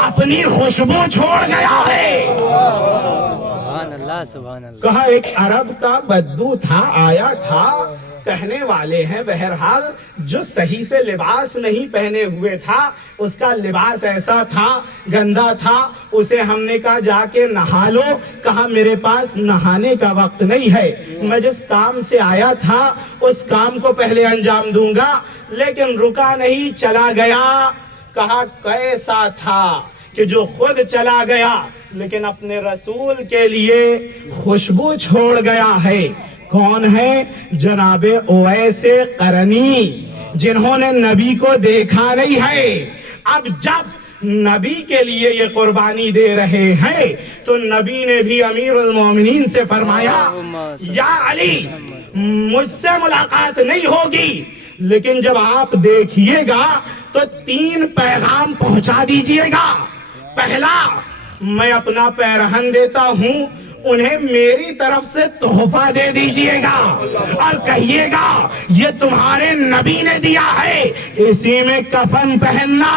اپنی خوشبو چھوڑ گیا ہے. سبحان اللہ سبحان اللہ. کہا ایک عرب کا بدو تھا, آیا تھا. کہنے والے ہیں بہرحال جو صحیح سے لباس نہیں پہنے ہوئے تھا, اس کا لباس ایسا تھا, گندا تھا. اسے ہم نے کہا جا کے نہا لو. کہا میرے پاس نہانے کا وقت نہیں ہے, میں جس کام سے آیا تھا اس کام کو پہلے انجام دوں گا. لیکن رکا نہیں, چلا گیا. کہا کیسا تھا کہ جو خود چلا گیا لیکن اپنے رسول کے لیے خوشبو چھوڑ گیا ہے. کون ہے؟ جناب اویس قرنی, جنہوں نے نبی کو دیکھا نہیں ہے. اب جب نبی کے لیے یہ قربانی دے رہے ہیں تو نبی نے بھی امیر المومنین سے فرمایا یا علی مجھ سے ملاقات نہیں ہوگی, لیکن جب آپ دیکھیے گا تو 3 پیغام پہنچا دیجئے گا. پہلا, میں اپنا پیرہن دیتا ہوں, انہیں میری طرف سے تحفہ دے دیجئے گا اور کہیے گا یہ تمہارے نبی نے دیا ہے, اسی میں کفن پہننا.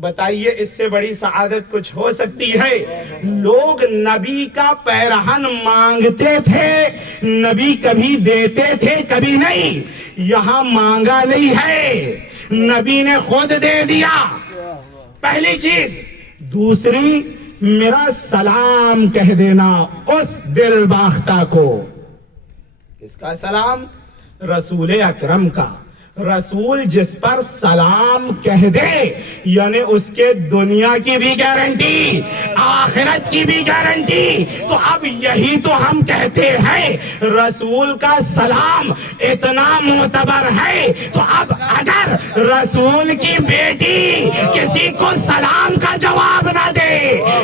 بتائیے اس سے بڑی سعادت کچھ ہو سکتی ہے؟ لوگ نبی کا پیرہن مانگتے تھے, نبی کبھی دیتے تھے کبھی نہیں. یہاں مانگا نہیں ہے, نبی نے خود دے دیا. پہلی چیز. دوسری, میرا سلام کہہ دینا اس دل باختہ کو. کس کا سلام؟ رسول اکرم کا. رسول جس پر سلام کہہ دے یعنی اس کے دنیا کی بھی گارنٹی, آخرت کی بھی گارنٹی. تو اب یہی تو ہم کہتے ہیں رسول کا سلام اتنا معتبر ہے, تو اب اگر رسول کی بیٹی کسی کو سلام کا جواب نہ دے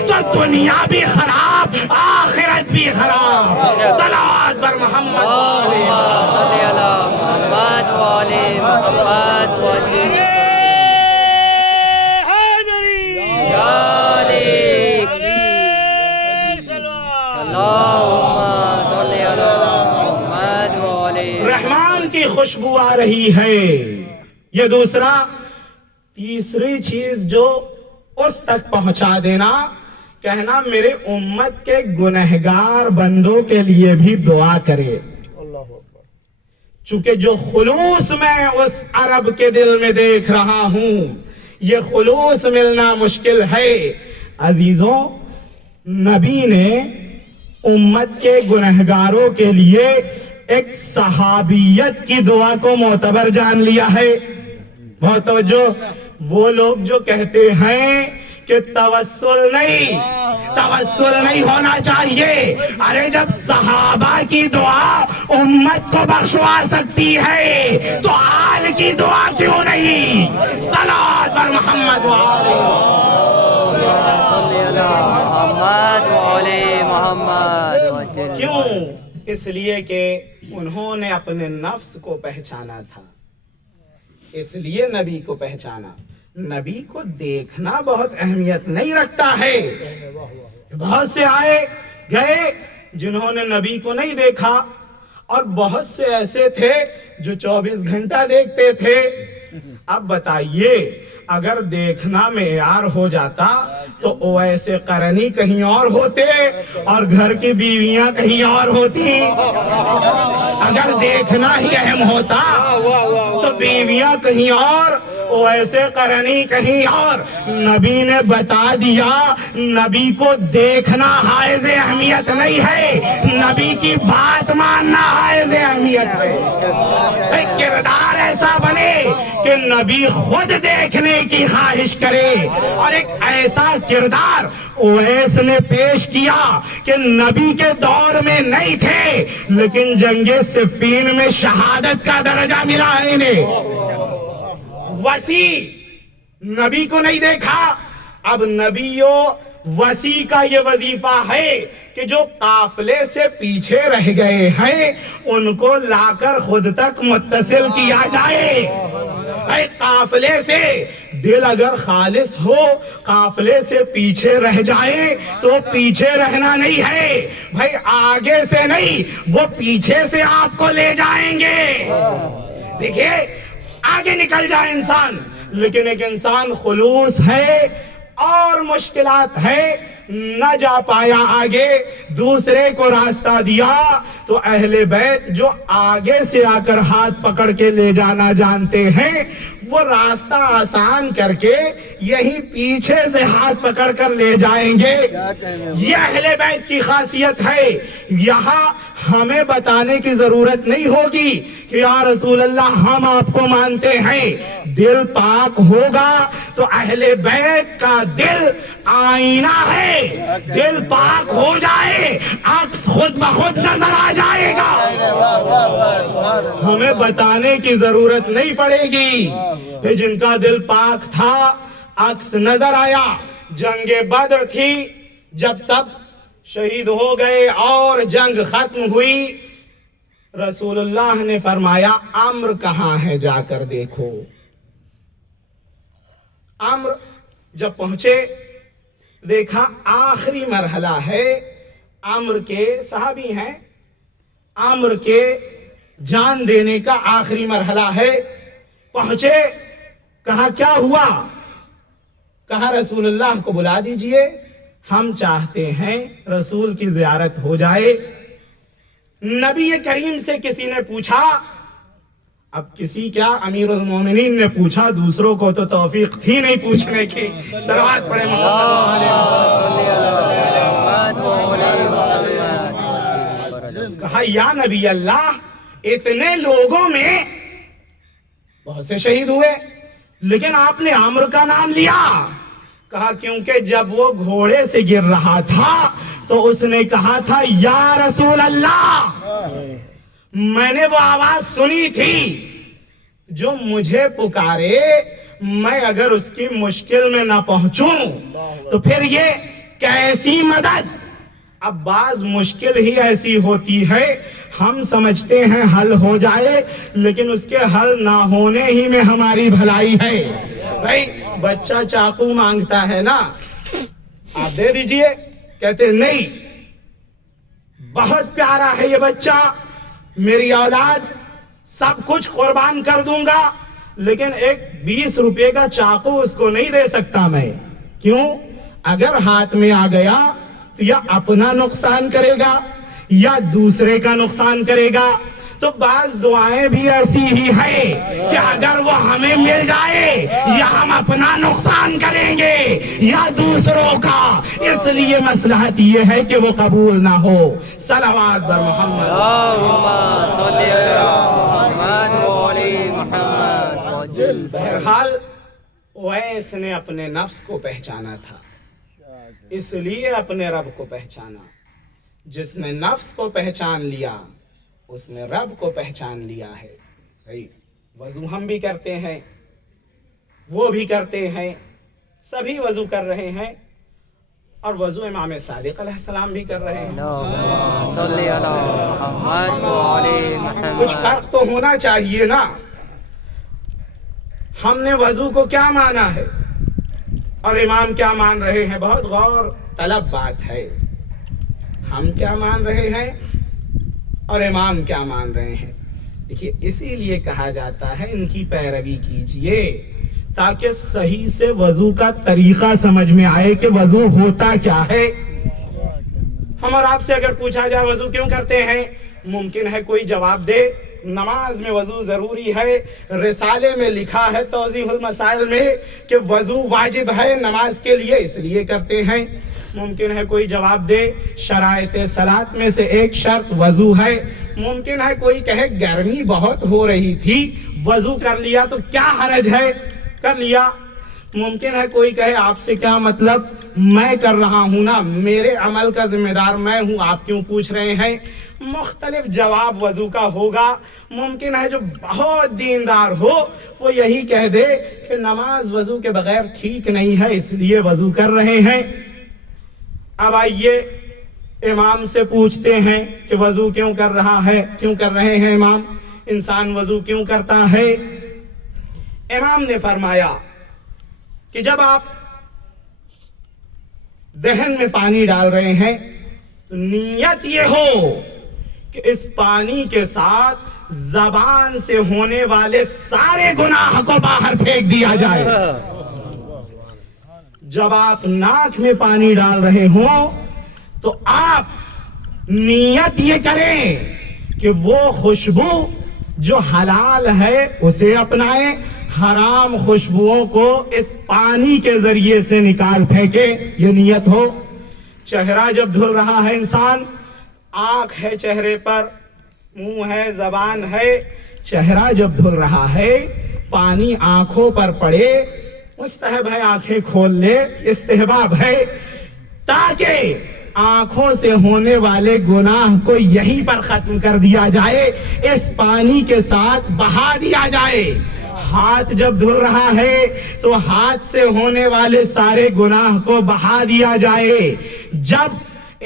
تو دنیا بھی خراب, آخرت بھی خراب. صلوات بر محمد صلی اللہ محمد والے محمد وسلم. رحمان کی خوشبو آ رہی ہے. یہ دوسرا. تیسری چیز جو اس تک پہنچا دینا, کہنا میرے امت کے گنہگار بندوں کے لیے بھی دعا کرے. چونکہ جو خلوص میں اس عرب کے دل میں دیکھ رہا ہوں, یہ خلوص ملنا مشکل ہے. عزیزوں, نبی نے امت کے گنہگاروں کے لیے ایک صحابیت کی دعا کو معتبر جان لیا ہے. بہت توجہ. وہ لوگ جو کہتے ہیں کہ توسل نہیں ہونا چاہیے, ارے جب صحابہ کی دعا امت کو بخشوا سکتی ہے تو آل کی دعا کیوں نہیں؟ صلوات بر محمد محمد. کیوں؟ اس لیے کہ انہوں نے اپنے نفس کو پہچانا تھا, اس لیے نبی کو پہچانا. نبی کو دیکھنا بہت اہمیت نہیں رکھتا ہے. بہت سے آئے گئے جنہوں نے نبی کو نہیں دیکھا, اور بہت سے ایسے تھے جو 24 گھنٹہ دیکھتے تھے. اب بتائیے اگر دیکھنا معیار ہو جاتا تو اویس قرنی کہیں اور ہوتے اور گھر کی بیویاں کہیں اور ہوتی. اگر دیکھنا ہی اہم ہوتا تو بیویاں کہیں اور, اویس قرنی کہیں اور. نبی نے بتا دیا نبی کو دیکھنا حائز اہمیت نہیں ہے, نبی کی بات ماننا حائز اہمیت ہے. ایک کردار ایسا بنے کہ نبی خود دیکھنے کی خواہش کرے, اور ایک ایسا کردار اویس نے پیش کیا کہ نبی کے دور میں نہیں تھے لیکن جنگ صفین میں شہادت کا درجہ ملا ہے انہیں. وسیع نبی کو نہیں دیکھا. اب نبیوں وسیع کا یہ وظیفہ ہے کہ جو قافلے سے پیچھے رہ گئے ہیں ان کو لا کر خود تک متصل کیا جائے. اے قافلے سے دل اگر خالص ہو, قافلے سے پیچھے رہ جائے تو پیچھے رہنا نہیں ہے بھائی, آگے سے نہیں, وہ پیچھے سے آپ کو لے جائیں گے. دیکھیے آگے نکل جائے انسان, لیکن ایک انسان خلوص ہے اور مشکلات ہے, نہ جا پایا آگے, دوسرے کو راستہ دیا, تو اہل بیت جو آگے سے آ کر ہاتھ پکڑ کے لے جانا جانتے ہیں وہ راستہ آسان کر کے یہی پیچھے سے ہاتھ پکڑ کر لے جائیں گے. یہ اہل بیت کی خاصیت ہے. یہاں ہمیں بتانے کی ضرورت نہیں ہوگی کہ یا رسول اللہ ہم آپ کو مانتے ہیں. دل پاک ہوگا تو اہل بیت کا دل آئینہ ہے, دل پاک ہو جائے عکس خود بخود نظر آ جائے گا. ہمیں بتانے کی ضرورت نہیں پڑے گی. جن کا دل پاک تھا عکس نظر آیا. جنگ بدر تھی, جب سب شہید ہو گئے اور جنگ ختم ہوئی, رسول اللہ نے فرمایا عمر کہاں ہے, جا کر دیکھو. عمر جب پہنچے دیکھا آخری مرحلہ ہے. عمر کے صحابی ہیں, عمر کے جان دینے کا آخری مرحلہ ہے. پہنچے, کہا کیا ہوا؟ کہا رسول اللہ کو بلا دیجئے, ہم چاہتے ہیں رسول کی زیارت ہو جائے. نبی کریم سے کسی نے پوچھا, اب کسی کیا امیر المومنین نے پوچھا, دوسروں کو تو توفیق تھی نہیں پوچھنے کی. صلوات پڑھے کہا یا نبی اللہ, اتنے لوگوں میں بہت سے شہید ہوئے لیکن آپ نے عمر کا نام لیا. کہا کیونکہ جب وہ گھوڑے سے گر رہا تھا تو اس نے کہا تھا یا رسول اللہ, میں نے وہ آواز سنی تھی, جو مجھے پکارے میں اگر اس کی مشکل میں نہ پہنچوں تو پھر یہ کیسی مدد. اب بعض مشکل ہی ایسی ہوتی ہے ہم سمجھتے ہیں حل ہو جائے, لیکن اس کے حل نہ ہونے ہی میں ہماری بھلائی ہے. بھائی بچہ چاقو مانگتا ہے نا, آپ دے دیجئے, کہتے نہیں بہت پیارا ہے یہ بچہ, میری اولاد, سب کچھ قربان کر دوں گا, لیکن ایک 20 روپے کا چاقو اس کو نہیں دے سکتا میں. کیوں؟ اگر ہاتھ میں آ گیا تو یا اپنا نقصان کرے گا یا دوسرے کا نقصان کرے گا. تو بعض دعائیں بھی ایسی ہی ہے کہ اگر وہ ہمیں مل جائے یا ہم اپنا نقصان کریں گے یا دوسروں کا, اس لیے مصلحت یہ ہے کہ وہ قبول نہ ہو. صلوات بر محمد. بہرحال اویس نے اپنے نفس کو پہچانا تھا, اس لیے اپنے رب کو پہچانا. جس نے نفس کو پہچان لیا اس نے رب کو پہچان لیا ہے. بھائی وضو ہم بھی کرتے ہیں, وہ بھی کرتے ہیں, سبھی وضو کر رہے ہیں, اور وضو امام صادق علیہ السلام بھی کر رہے ہیں. کچھ فرق تو ہونا چاہیے نا. ہم نے وضو کو کیا مانا ہے اور امام کیا مان رہے ہیں, بہت غور طلب بات ہے. ہم کیا مان رہے ہیں اور امام کیا مان رہے ہیں. دیکھیے اسی لیے کہا جاتا ہے ان کی پیروی کیجئے تاکہ صحیح سے وضو کا طریقہ سمجھ میں آئے کہ وضو ہوتا کیا ہے. ہم اور آپ سے اگر پوچھا جائے وضو کیوں کرتے ہیں, ممکن ہے کوئی جواب دے نماز میں وضو ضروری ہے, رسالے میں لکھا ہے توضیح المسائل میں کہ وضو واجب ہے نماز کے لیے اس لیے کرتے ہیں. ممکن ہے کوئی جواب دے شرائط صلاۃ میں سے ایک شرط وضو ہے. ممکن ہے کوئی کہے گرمی بہت ہو رہی تھی وضو کر لیا تو کیا حرج ہے, کر لیا. ممکن ہے کوئی کہے آپ سے کیا مطلب، میں کر رہا ہوں نا، میرے عمل کا ذمہ دار میں ہوں، آپ کیوں پوچھ رہے ہیں؟ مختلف جواب وضو کا ہوگا۔ ممکن ہے جو بہت دیندار ہو وہ یہی کہہ دے کہ نماز وضو کے بغیر ٹھیک نہیں ہے، اس لیے وضو کر رہے ہیں۔ اب آئیے امام سے پوچھتے ہیں کہ وضو کیوں کر رہا ہے، کیوں کر رہے ہیں امام، انسان وضو کیوں کرتا ہے؟ امام نے فرمایا کہ جب آپ دہن میں پانی ڈال رہے ہیں تو نیت یہ ہو کہ اس پانی کے ساتھ زبان سے ہونے والے سارے گناہ کو باہر پھینک دیا جائے۔ جب آپ ناک میں پانی ڈال رہے ہوں تو آپ نیت یہ کریں کہ وہ خوشبو جو حلال ہے اسے اپنائیں، حرام خوشبوؤں کو اس پانی کے ذریعے سے نکال پھینکے، یہ نیت ہو۔ چہرہ جب دھل رہا ہے انسان، آنکھ ہے چہرے پر، منہ ہے، زبان ہے، چہرہ جب دھل رہا ہے پانی آنکھوں پر پڑے، مستحب ہے آنکھیں کھول لے، استحباب ہے، تاکہ آنکھوں سے ہونے والے گناہ کو یہیں پر ختم کر دیا جائے، اس پانی کے ساتھ بہا دیا جائے۔ ہاتھ جب دھل رہا ہے تو ہاتھ سے ہونے والے سارے گناہ کو بہا دیا جائے۔ جب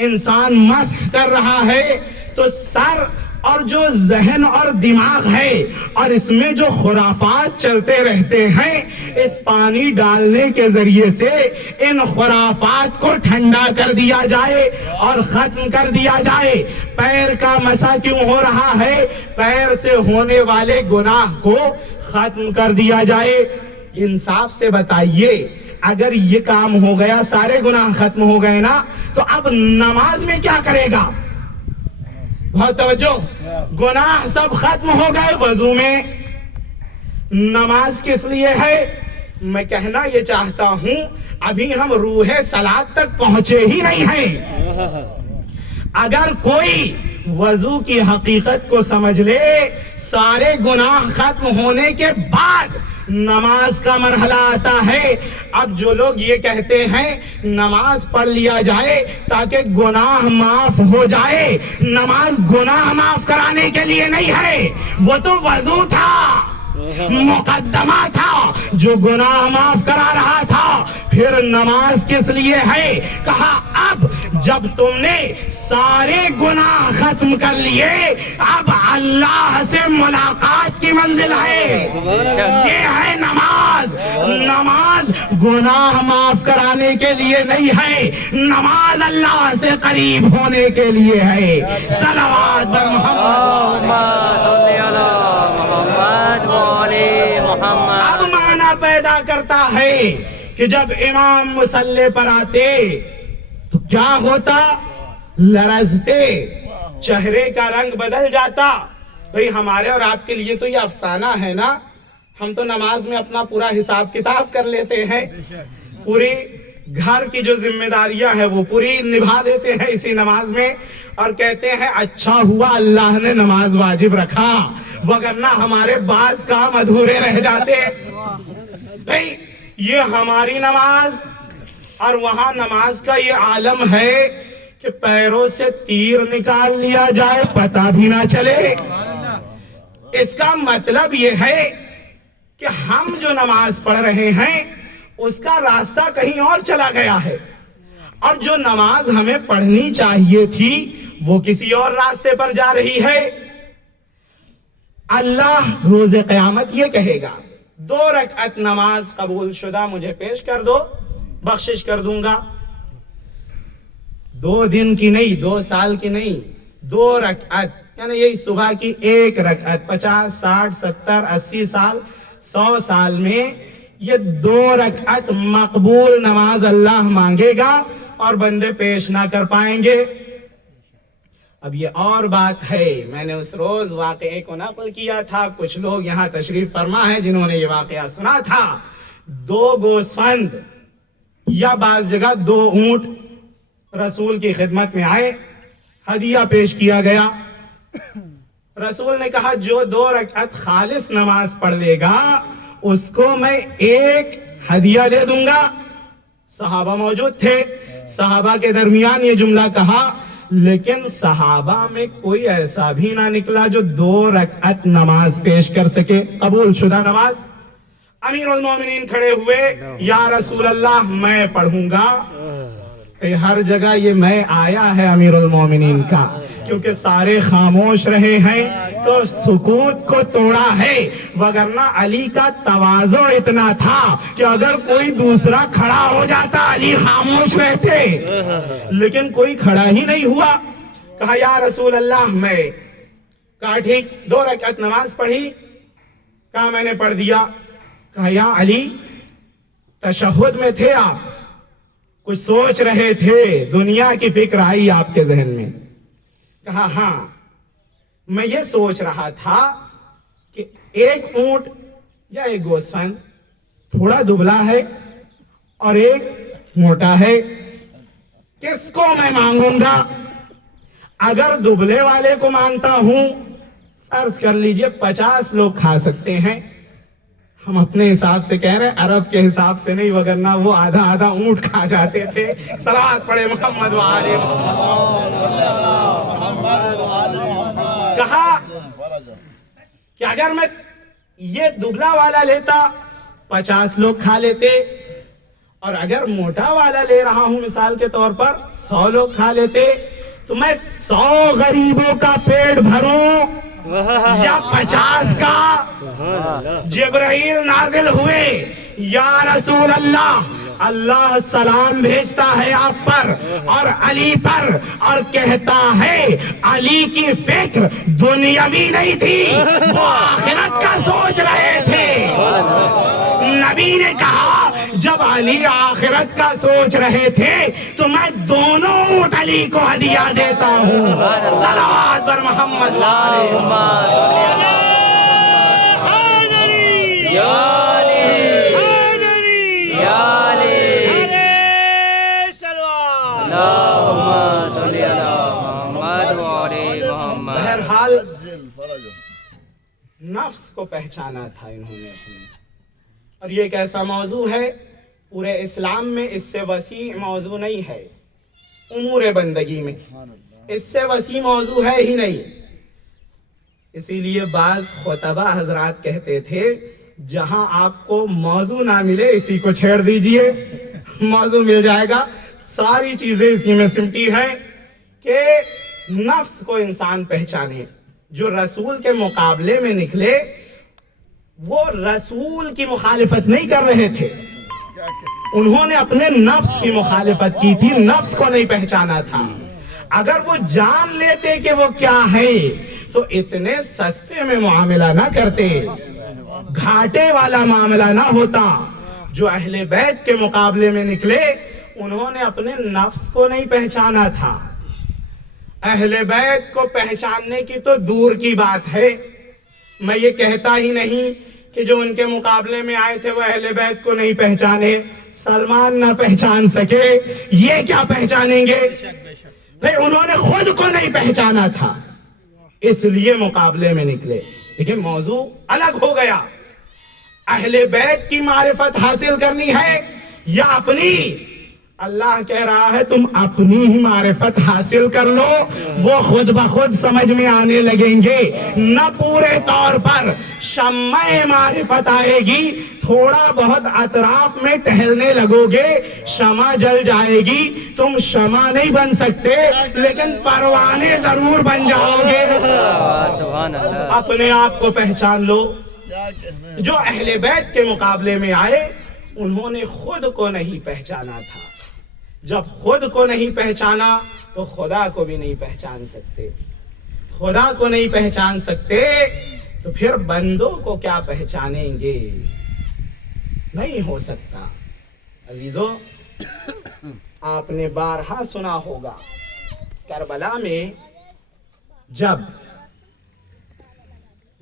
انسان مسح کر رہا ہے تو سر اور جو ذہن اور دماغ ہے اور اس میں جو خرافات چلتے رہتے ہیں، اس پانی ڈالنے کے ذریعے سے ان خرافات کو ٹھنڈا کر دیا جائے اور ختم کر دیا جائے۔ پیر کا مسح کیوں ہو رہا ہے؟ پیر سے ہونے والے گناہ کو ختم کر دیا جائے۔ انصاف سے بتائیے، اگر یہ کام ہو گیا، سارے گناہ ختم ہو گئے نا، تو اب نماز میں کیا کرے گا؟ بہت توجہ، گناہ سب ختم ہو گئے وضو میں، نماز کس لیے ہے؟ میں کہنا یہ چاہتا ہوں ابھی ہم روح صلاۃ تک پہنچے ہی نہیں ہیں۔ اگر کوئی وضو کی حقیقت کو سمجھ لے، سارے گناہ ختم ہونے کے بعد نماز کا مرحلہ آتا ہے۔ اب جو لوگ یہ کہتے ہیں نماز پڑھ لیا جائے تاکہ گناہ معاف ہو جائے، نماز گناہ معاف کرانے کے لیے نہیں ہے، وہ تو وضو تھا، مقدمہ تھا جو گناہ معاف کرا رہا تھا۔ پھر نماز کس لیے ہے؟ کہا اب جب تم نے سارے گناہ ختم کر لیے، اب اللہ سے ملاقات کی منزل ہے، یہ ہے نماز۔ نماز گناہ معاف کرانے کے لیے نہیں ہے، نماز اللہ سے قریب ہونے کے لیے ہے۔ صلوات بر محمد۔ اب معنی پیدا کرتا ہے کہ جب امام مصلی پر آتے تو کیا ہوتا؟ لرزتے، چہرے کا رنگ بدل جاتا۔ بھئی ہمارے اور آپ کے لیے تو یہ افسانہ ہے نا، ہم تو نماز میں اپنا پورا حساب کتاب کر لیتے ہیں، پوری گھر کی جو ذمہ داریاں ہیں وہ پوری نبھا دیتے ہیں اسی نماز میں، اور کہتے ہیں اچھا ہوا اللہ نے نماز واجب رکھا، وگرنہ ہمارے بعض کام ادھورے رہ جاتے۔ بھئی یہ ہماری نماز، اور وہاں نماز کا یہ عالم ہے کہ پیروں سے تیر نکال لیا جائے پتہ بھی نہ چلے۔ اس کا مطلب یہ ہے کہ ہم جو نماز پڑھ رہے ہیں اس کا راستہ کہیں اور چلا گیا ہے، اور جو نماز ہمیں پڑھنی چاہیے تھی وہ کسی اور راستے پر جا رہی ہے۔ اللہ روز قیامت یہ کہے گا 2 رکعت نماز قبول شدہ مجھے پیش کر دو، بخشش کر دوں گا۔ 2 دن کی نہیں، 2 سال کی نہیں، 2 رکعت، یعنی یہی صبح کی 1 رکعت، 50 60 70 80 سال 100 سال میں یہ 2 رکعت مقبول نماز اللہ مانگے گا اور بندے پیش نہ کر پائیں گے۔ اب یہ اور بات ہے، میں نے اس روز واقعے کو نقل کیا تھا، کچھ لوگ یہاں تشریف فرما ہے جنہوں نے یہ واقعہ سنا تھا۔ 2 گوسفند یا بعض جگہ 2 اونٹ رسول کی خدمت میں آئے، ہدیہ پیش کیا گیا۔ رسول نے کہا جو 2 رکعت خالص نماز پڑھ لے گا اس کو میں 1 ہدیہ دے دوں گا. صحابہ موجود تھے, صحابہ کے درمیان یہ جملہ کہا, لیکن صحابہ میں کوئی ایسا بھی نہ نکلا جو 2 رکعت نماز پیش کر سکے, قبول شدہ نماز. امیر المومنین کھڑے ہوئے, یا رسول اللہ میں پڑھوں گا. ہر جگہ یہ میں آیا ہے امیر المومنین کا, کیونکہ سارے خاموش رہے ہیں تو سکوت کو توڑا ہے, وگرنہ علی کا تواضع اتنا تھا کہ اگر کوئی دوسرا کھڑا ہو جاتا علی خاموش رہتے, لیکن کوئی کھڑا ہی نہیں ہوا. کہا یا رسول اللہ میں. کہا ٹھیک, 2 رکعت نماز پڑھی. کہا میں نے پڑھ دیا. کہا یا علی تشہد میں تھے آپ, کچھ سوچ رہے تھے, دنیا کی فکر آئی آپ کے ذہن میں. کہا ہاں, میں یہ سوچ رہا تھا کہ ایک اونٹ یا ایک گوسفند تھوڑا دبلا ہے اور ایک موٹا ہے, کس کو میں مانگوں گا؟ اگر دبلے والے کو مانگتا ہوں, فرض کر لیجئے 50 لوگ کھا سکتے ہیں. ہم اپنے حساب سے کہہ رہے ہیں, عرب کے حساب سے نہیں, وگرنہ وہ آدھا آدھا اونٹ کھا جاتے تھے. صلوات پڑھے محمد وآلہ محمد. کہا کہ اگر میں یہ دبلا والا لیتا 50 لوگ کھا لیتے, اور اگر موٹا والا لے رہا ہوں مثال کے طور پر 100 لوگ کھا لیتے, تو میں 100 غریبوں کا پیٹ بھروں یا 50 کا؟ جبرائیل نازل ہوئے, یا رسول اللہ, اللہ سلام بھیجتا ہے آپ پر اور علی پر, اور کہتا ہے علی کی فکر دنیاوی نہیں تھی, وہ آخرت کا سوچ رہے تھے. نبی نے کہا جب علی آخرت کا سوچ رہے تھے تو میں دونوں اونٹ علی کو ہدیہ دیتا ہوں. صلوات بر محمد بہرحال نفس کو پہچانا تھا انہوں نے اپنے. اور یہ ایک ایسا موضوع ہے پورے اسلام میں, اس سے وسیع موضوع نہیں ہے امور بندگی میں, اس سے وسیع موضوع ہے ہی نہیں. اسی لیے بعض خطبہ حضرات کہتے تھے جہاں آپ کو موضوع نہ ملے اسی کو چھیڑ دیجئے, موضوع مل جائے گا. ساری چیزیں اسی میں سمٹی ہیں کہ نفس کو انسان پہچانے. جو رسول کے مقابلے میں نکلے وہ رسول کی مخالفت نہیں کر رہے تھے, انہوں نے اپنے نفس کی مخالفت کی تھی, نفس کو نہیں پہچانا تھا. اگر وہ جان لیتے کہ وہ کیا ہے تو اتنے سستے میں معاملہ نہ کرتے, گھاٹے والا معاملہ نہ ہوتا. جو اہل بیت کے مقابلے میں نکلے انہوں نے اپنے نفس کو نہیں پہچانا تھا. اہل بیت کو پہچاننے کی تو دور کی بات ہے, میں یہ کہتا ہی نہیں کہ جو ان کے مقابلے میں آئے تھے وہ اہل بیت کو نہیں پہچانے. سلمان نہ پہچان سکے, یہ کیا پہچانیں گے؟ بھئی انہوں نے خود کو نہیں پہچانا تھا, اس لیے مقابلے میں نکلے. لیکن موضوع الگ ہو گیا. اہل بیت کی معرفت حاصل کرنی ہے یا اپنی؟ اللہ کہہ رہا ہے تم اپنی ہی معرفت حاصل کر لو, وہ خود بخود سمجھ میں آنے لگیں گے. نہ پورے طور پر شمع معرفت آئے گی, تھوڑا بہت اطراف میں ٹہلنے لگو گے شمع جل جائے گی. تم شمع نہیں بن سکتے لیکن پروانے ضرور بن جاؤ گے. اپنے آپ کو پہچان لو. جو اہل بیت کے مقابلے میں آئے انہوں نے خود کو نہیں پہچانا تھا. جب خود کو نہیں پہچانا تو خدا کو بھی نہیں پہچان سکتے. خدا کو نہیں پہچان سکتے تو پھر بندوں کو کیا پہچانیں گے؟ نہیں ہو سکتا. عزیزو, آپ نے بارہا سنا ہوگا کربلا میں جب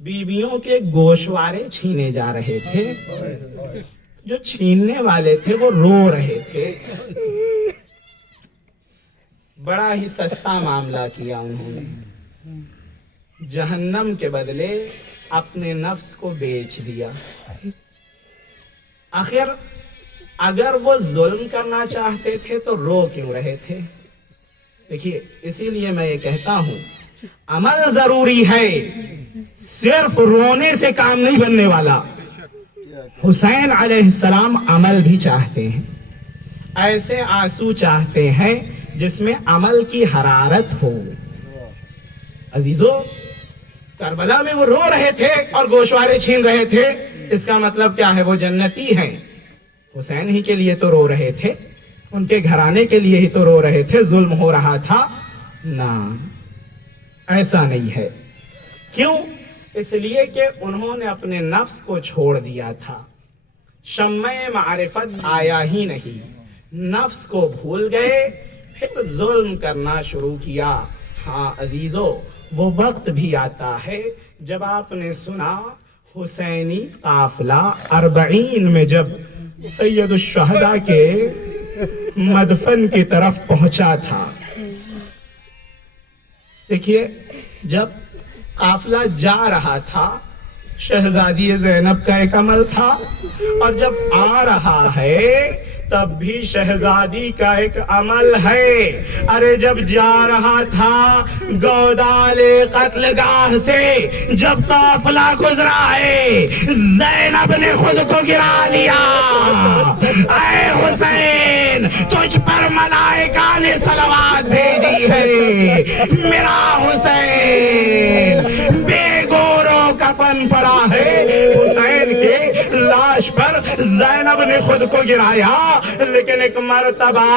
بیویوں کے گوشوارے چھینے جا رہے تھے, جو چھیننے والے تھے وہ رو رہے تھے. بڑا ہی سستا معاملہ کیا انہوں نے, جہنم کے بدلے اپنے نفس کو بیچ دیا. آخر اگر وہ ظلم کرنا چاہتے تھے تو رو کیوں رہے تھے؟ دیکھیے اسی لیے میں یہ کہتا ہوں عمل ضروری ہے، صرف رونے سے کام نہیں بننے والا۔ حسین علیہ السلام عمل بھی چاہتے ہیں، ایسے آنسو چاہتے ہیں جس میں عمل کی حرارت ہو۔ عزیزو، کربلا میں وہ رو رہے تھے اور گوشوارے چھین رہے تھے، اس کا مطلب کیا ہے؟ وہ جنتی ہیں۔ حسین ہی کے لیے تو رو رہے تھے، ان کے گھرانے کے لیے ہی تو رو رہے تھے، ظلم ہو رہا تھا؟ نہ، ایسا نہیں ہے۔ کیوں؟ اس لیے کہ انہوں نے اپنے نفس کو چھوڑ دیا تھا، شمع معرفت آیا ہی نہیں، نفس کو بھول گئے، پھر ظلم کرنا شروع کیا۔ ہاں عزیزو، وہ وقت بھی آتا ہے جب آپ نے سنا حسینی قافلہ 40 میں جب سید الشہداء کے مدفن کی طرف پہنچا تھا۔ دیکھیے جب قافلہ جا رہا تھا شہزادی زینب کا ایک عمل تھا، اور جب آ رہا ہے تب بھی شہزادی کا ایک عمل ہے۔ ارے جب جا رہا تھا گودال قتل گاہ سے جب قافلہ گزرا ہے، زینب نے خود کو گرا لیا۔ اے حسین، تجھ پر ملائکہ نے صلوات بھیجی ہے، میرا حسین بے گورو کفن پڑا ہے۔ حسین کے لاش پر زینب نے خود کو گرایا، لیکن ایک مرتبہ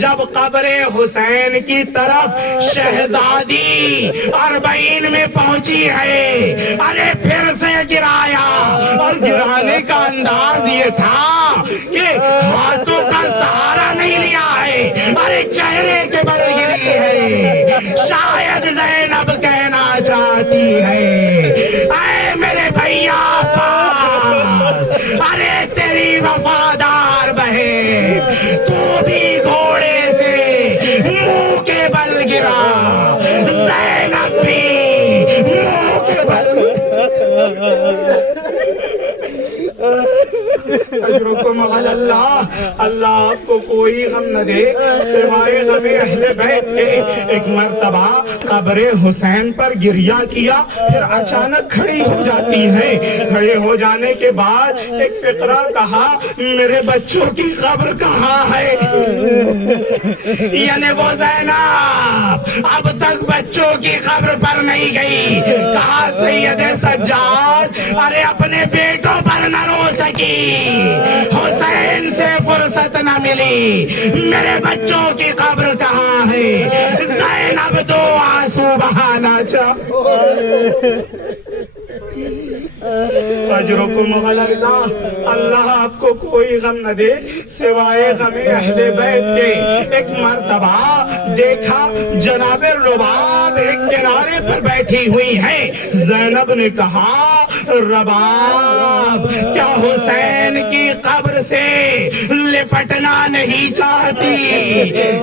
جب قبر حسین کی طرف شہزادی 40 میں پہنچی ہے، ارے پھر سے گرایا، اور گرانے کا انداز یہ تھا کہ ہاتھوں کا سہارا نہیں لیا ہے، ارے چہرے کے بل گری ہے۔ شاید زینب کہنا چاہتی ہے، اے میرے بھیا عباس، ارے تیری وفادار بہن، تو بھی گھوڑے سے منہ کے بل گرا، زینب بھی منہ کے بل اجرکم علی اللہ۔ اللہ آپ کو کوئی غم نہ دے سوائے غم اہل بیت کے۔ ایک مرتبہ قبر حسین پر گریہ کیا، پھر اچانک کھڑی ہو جاتی ہے۔ کھڑے ہو جانے کے بعد ایک فقرہ کہا، میرے بچوں کی قبر کہاں ہے؟ یعنی وہ زینب اب تک بچوں کی قبر پر نہیں گئی۔ کہا سید سجاد، ارے اپنے بیٹوں پر نہ رو سکی، حسین سے فرصت نہ ملی، میرے بچوں کی قبر کہاں ہے؟ زینب تو آنسو بہانا اجرکم علی اللہ۔ اللہ آپ کو کوئی غم نہ دے سوائے غم اہل بیت کے۔ ایک مرتبہ دیکھا جناب رباب ایک کنارے پر بیٹھی ہوئی ہے۔ زینب نے کہا، رباب کیا حسین کی قبر سے لپٹنا نہیں چاہتی؟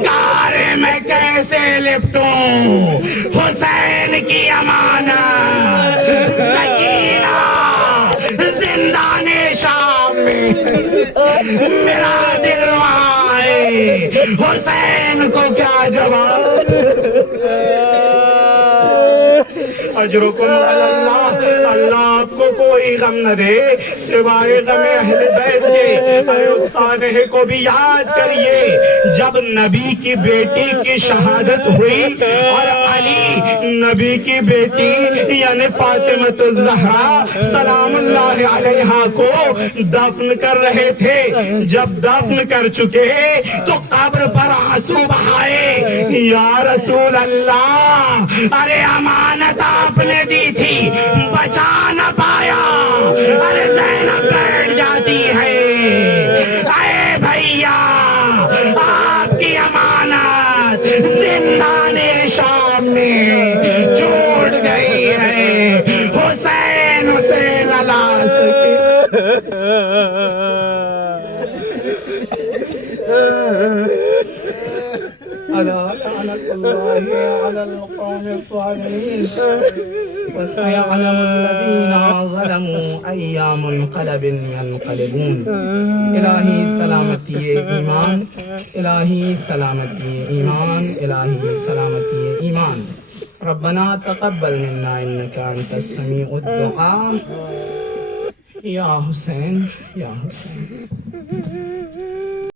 کارے میں کیسے لپٹوں حسین کی امانت؟ سکینہ زندان شام میں، میرا دل وہاں ہے، حسین کو کیا جواب؟ اجرکم علی اللہ۔ اللہ آپ کو کوئی غم نہ دے سوائے غم اہل بیت کے۔ ارے اس سانحے کو بھی یاد کریے جب نبی کی بیٹی کی شہادت ہوئی اور علی نبی کی بیٹی یعنی فاطمہ الزہرا سلام اللہ علیہا کو دفن کر رہے تھے۔ جب دفن کر چکے تو قبر پر آنسو بہائے، یا رسول اللہ، ارے امانت آپ نے دی تھی، بچا نہ پایا۔ ارے زینب بیٹھ جاتی ہے، اے بھیا آپ کی امانت زندان شام میں چھوٹ گئی ہے، حسین اسے نہ لا سکے۔ ألا لعنة الله على القوم الظالمين. وسيعلم الذين ظلموا أي منقلب ينقلبون. الہی سلامتی ایمان، الہی سلامتی ایمان، الہی سلامتی ایمان. ربنا تقبل منا انك انت السميع الدعاء. یا حسین، یا حسین.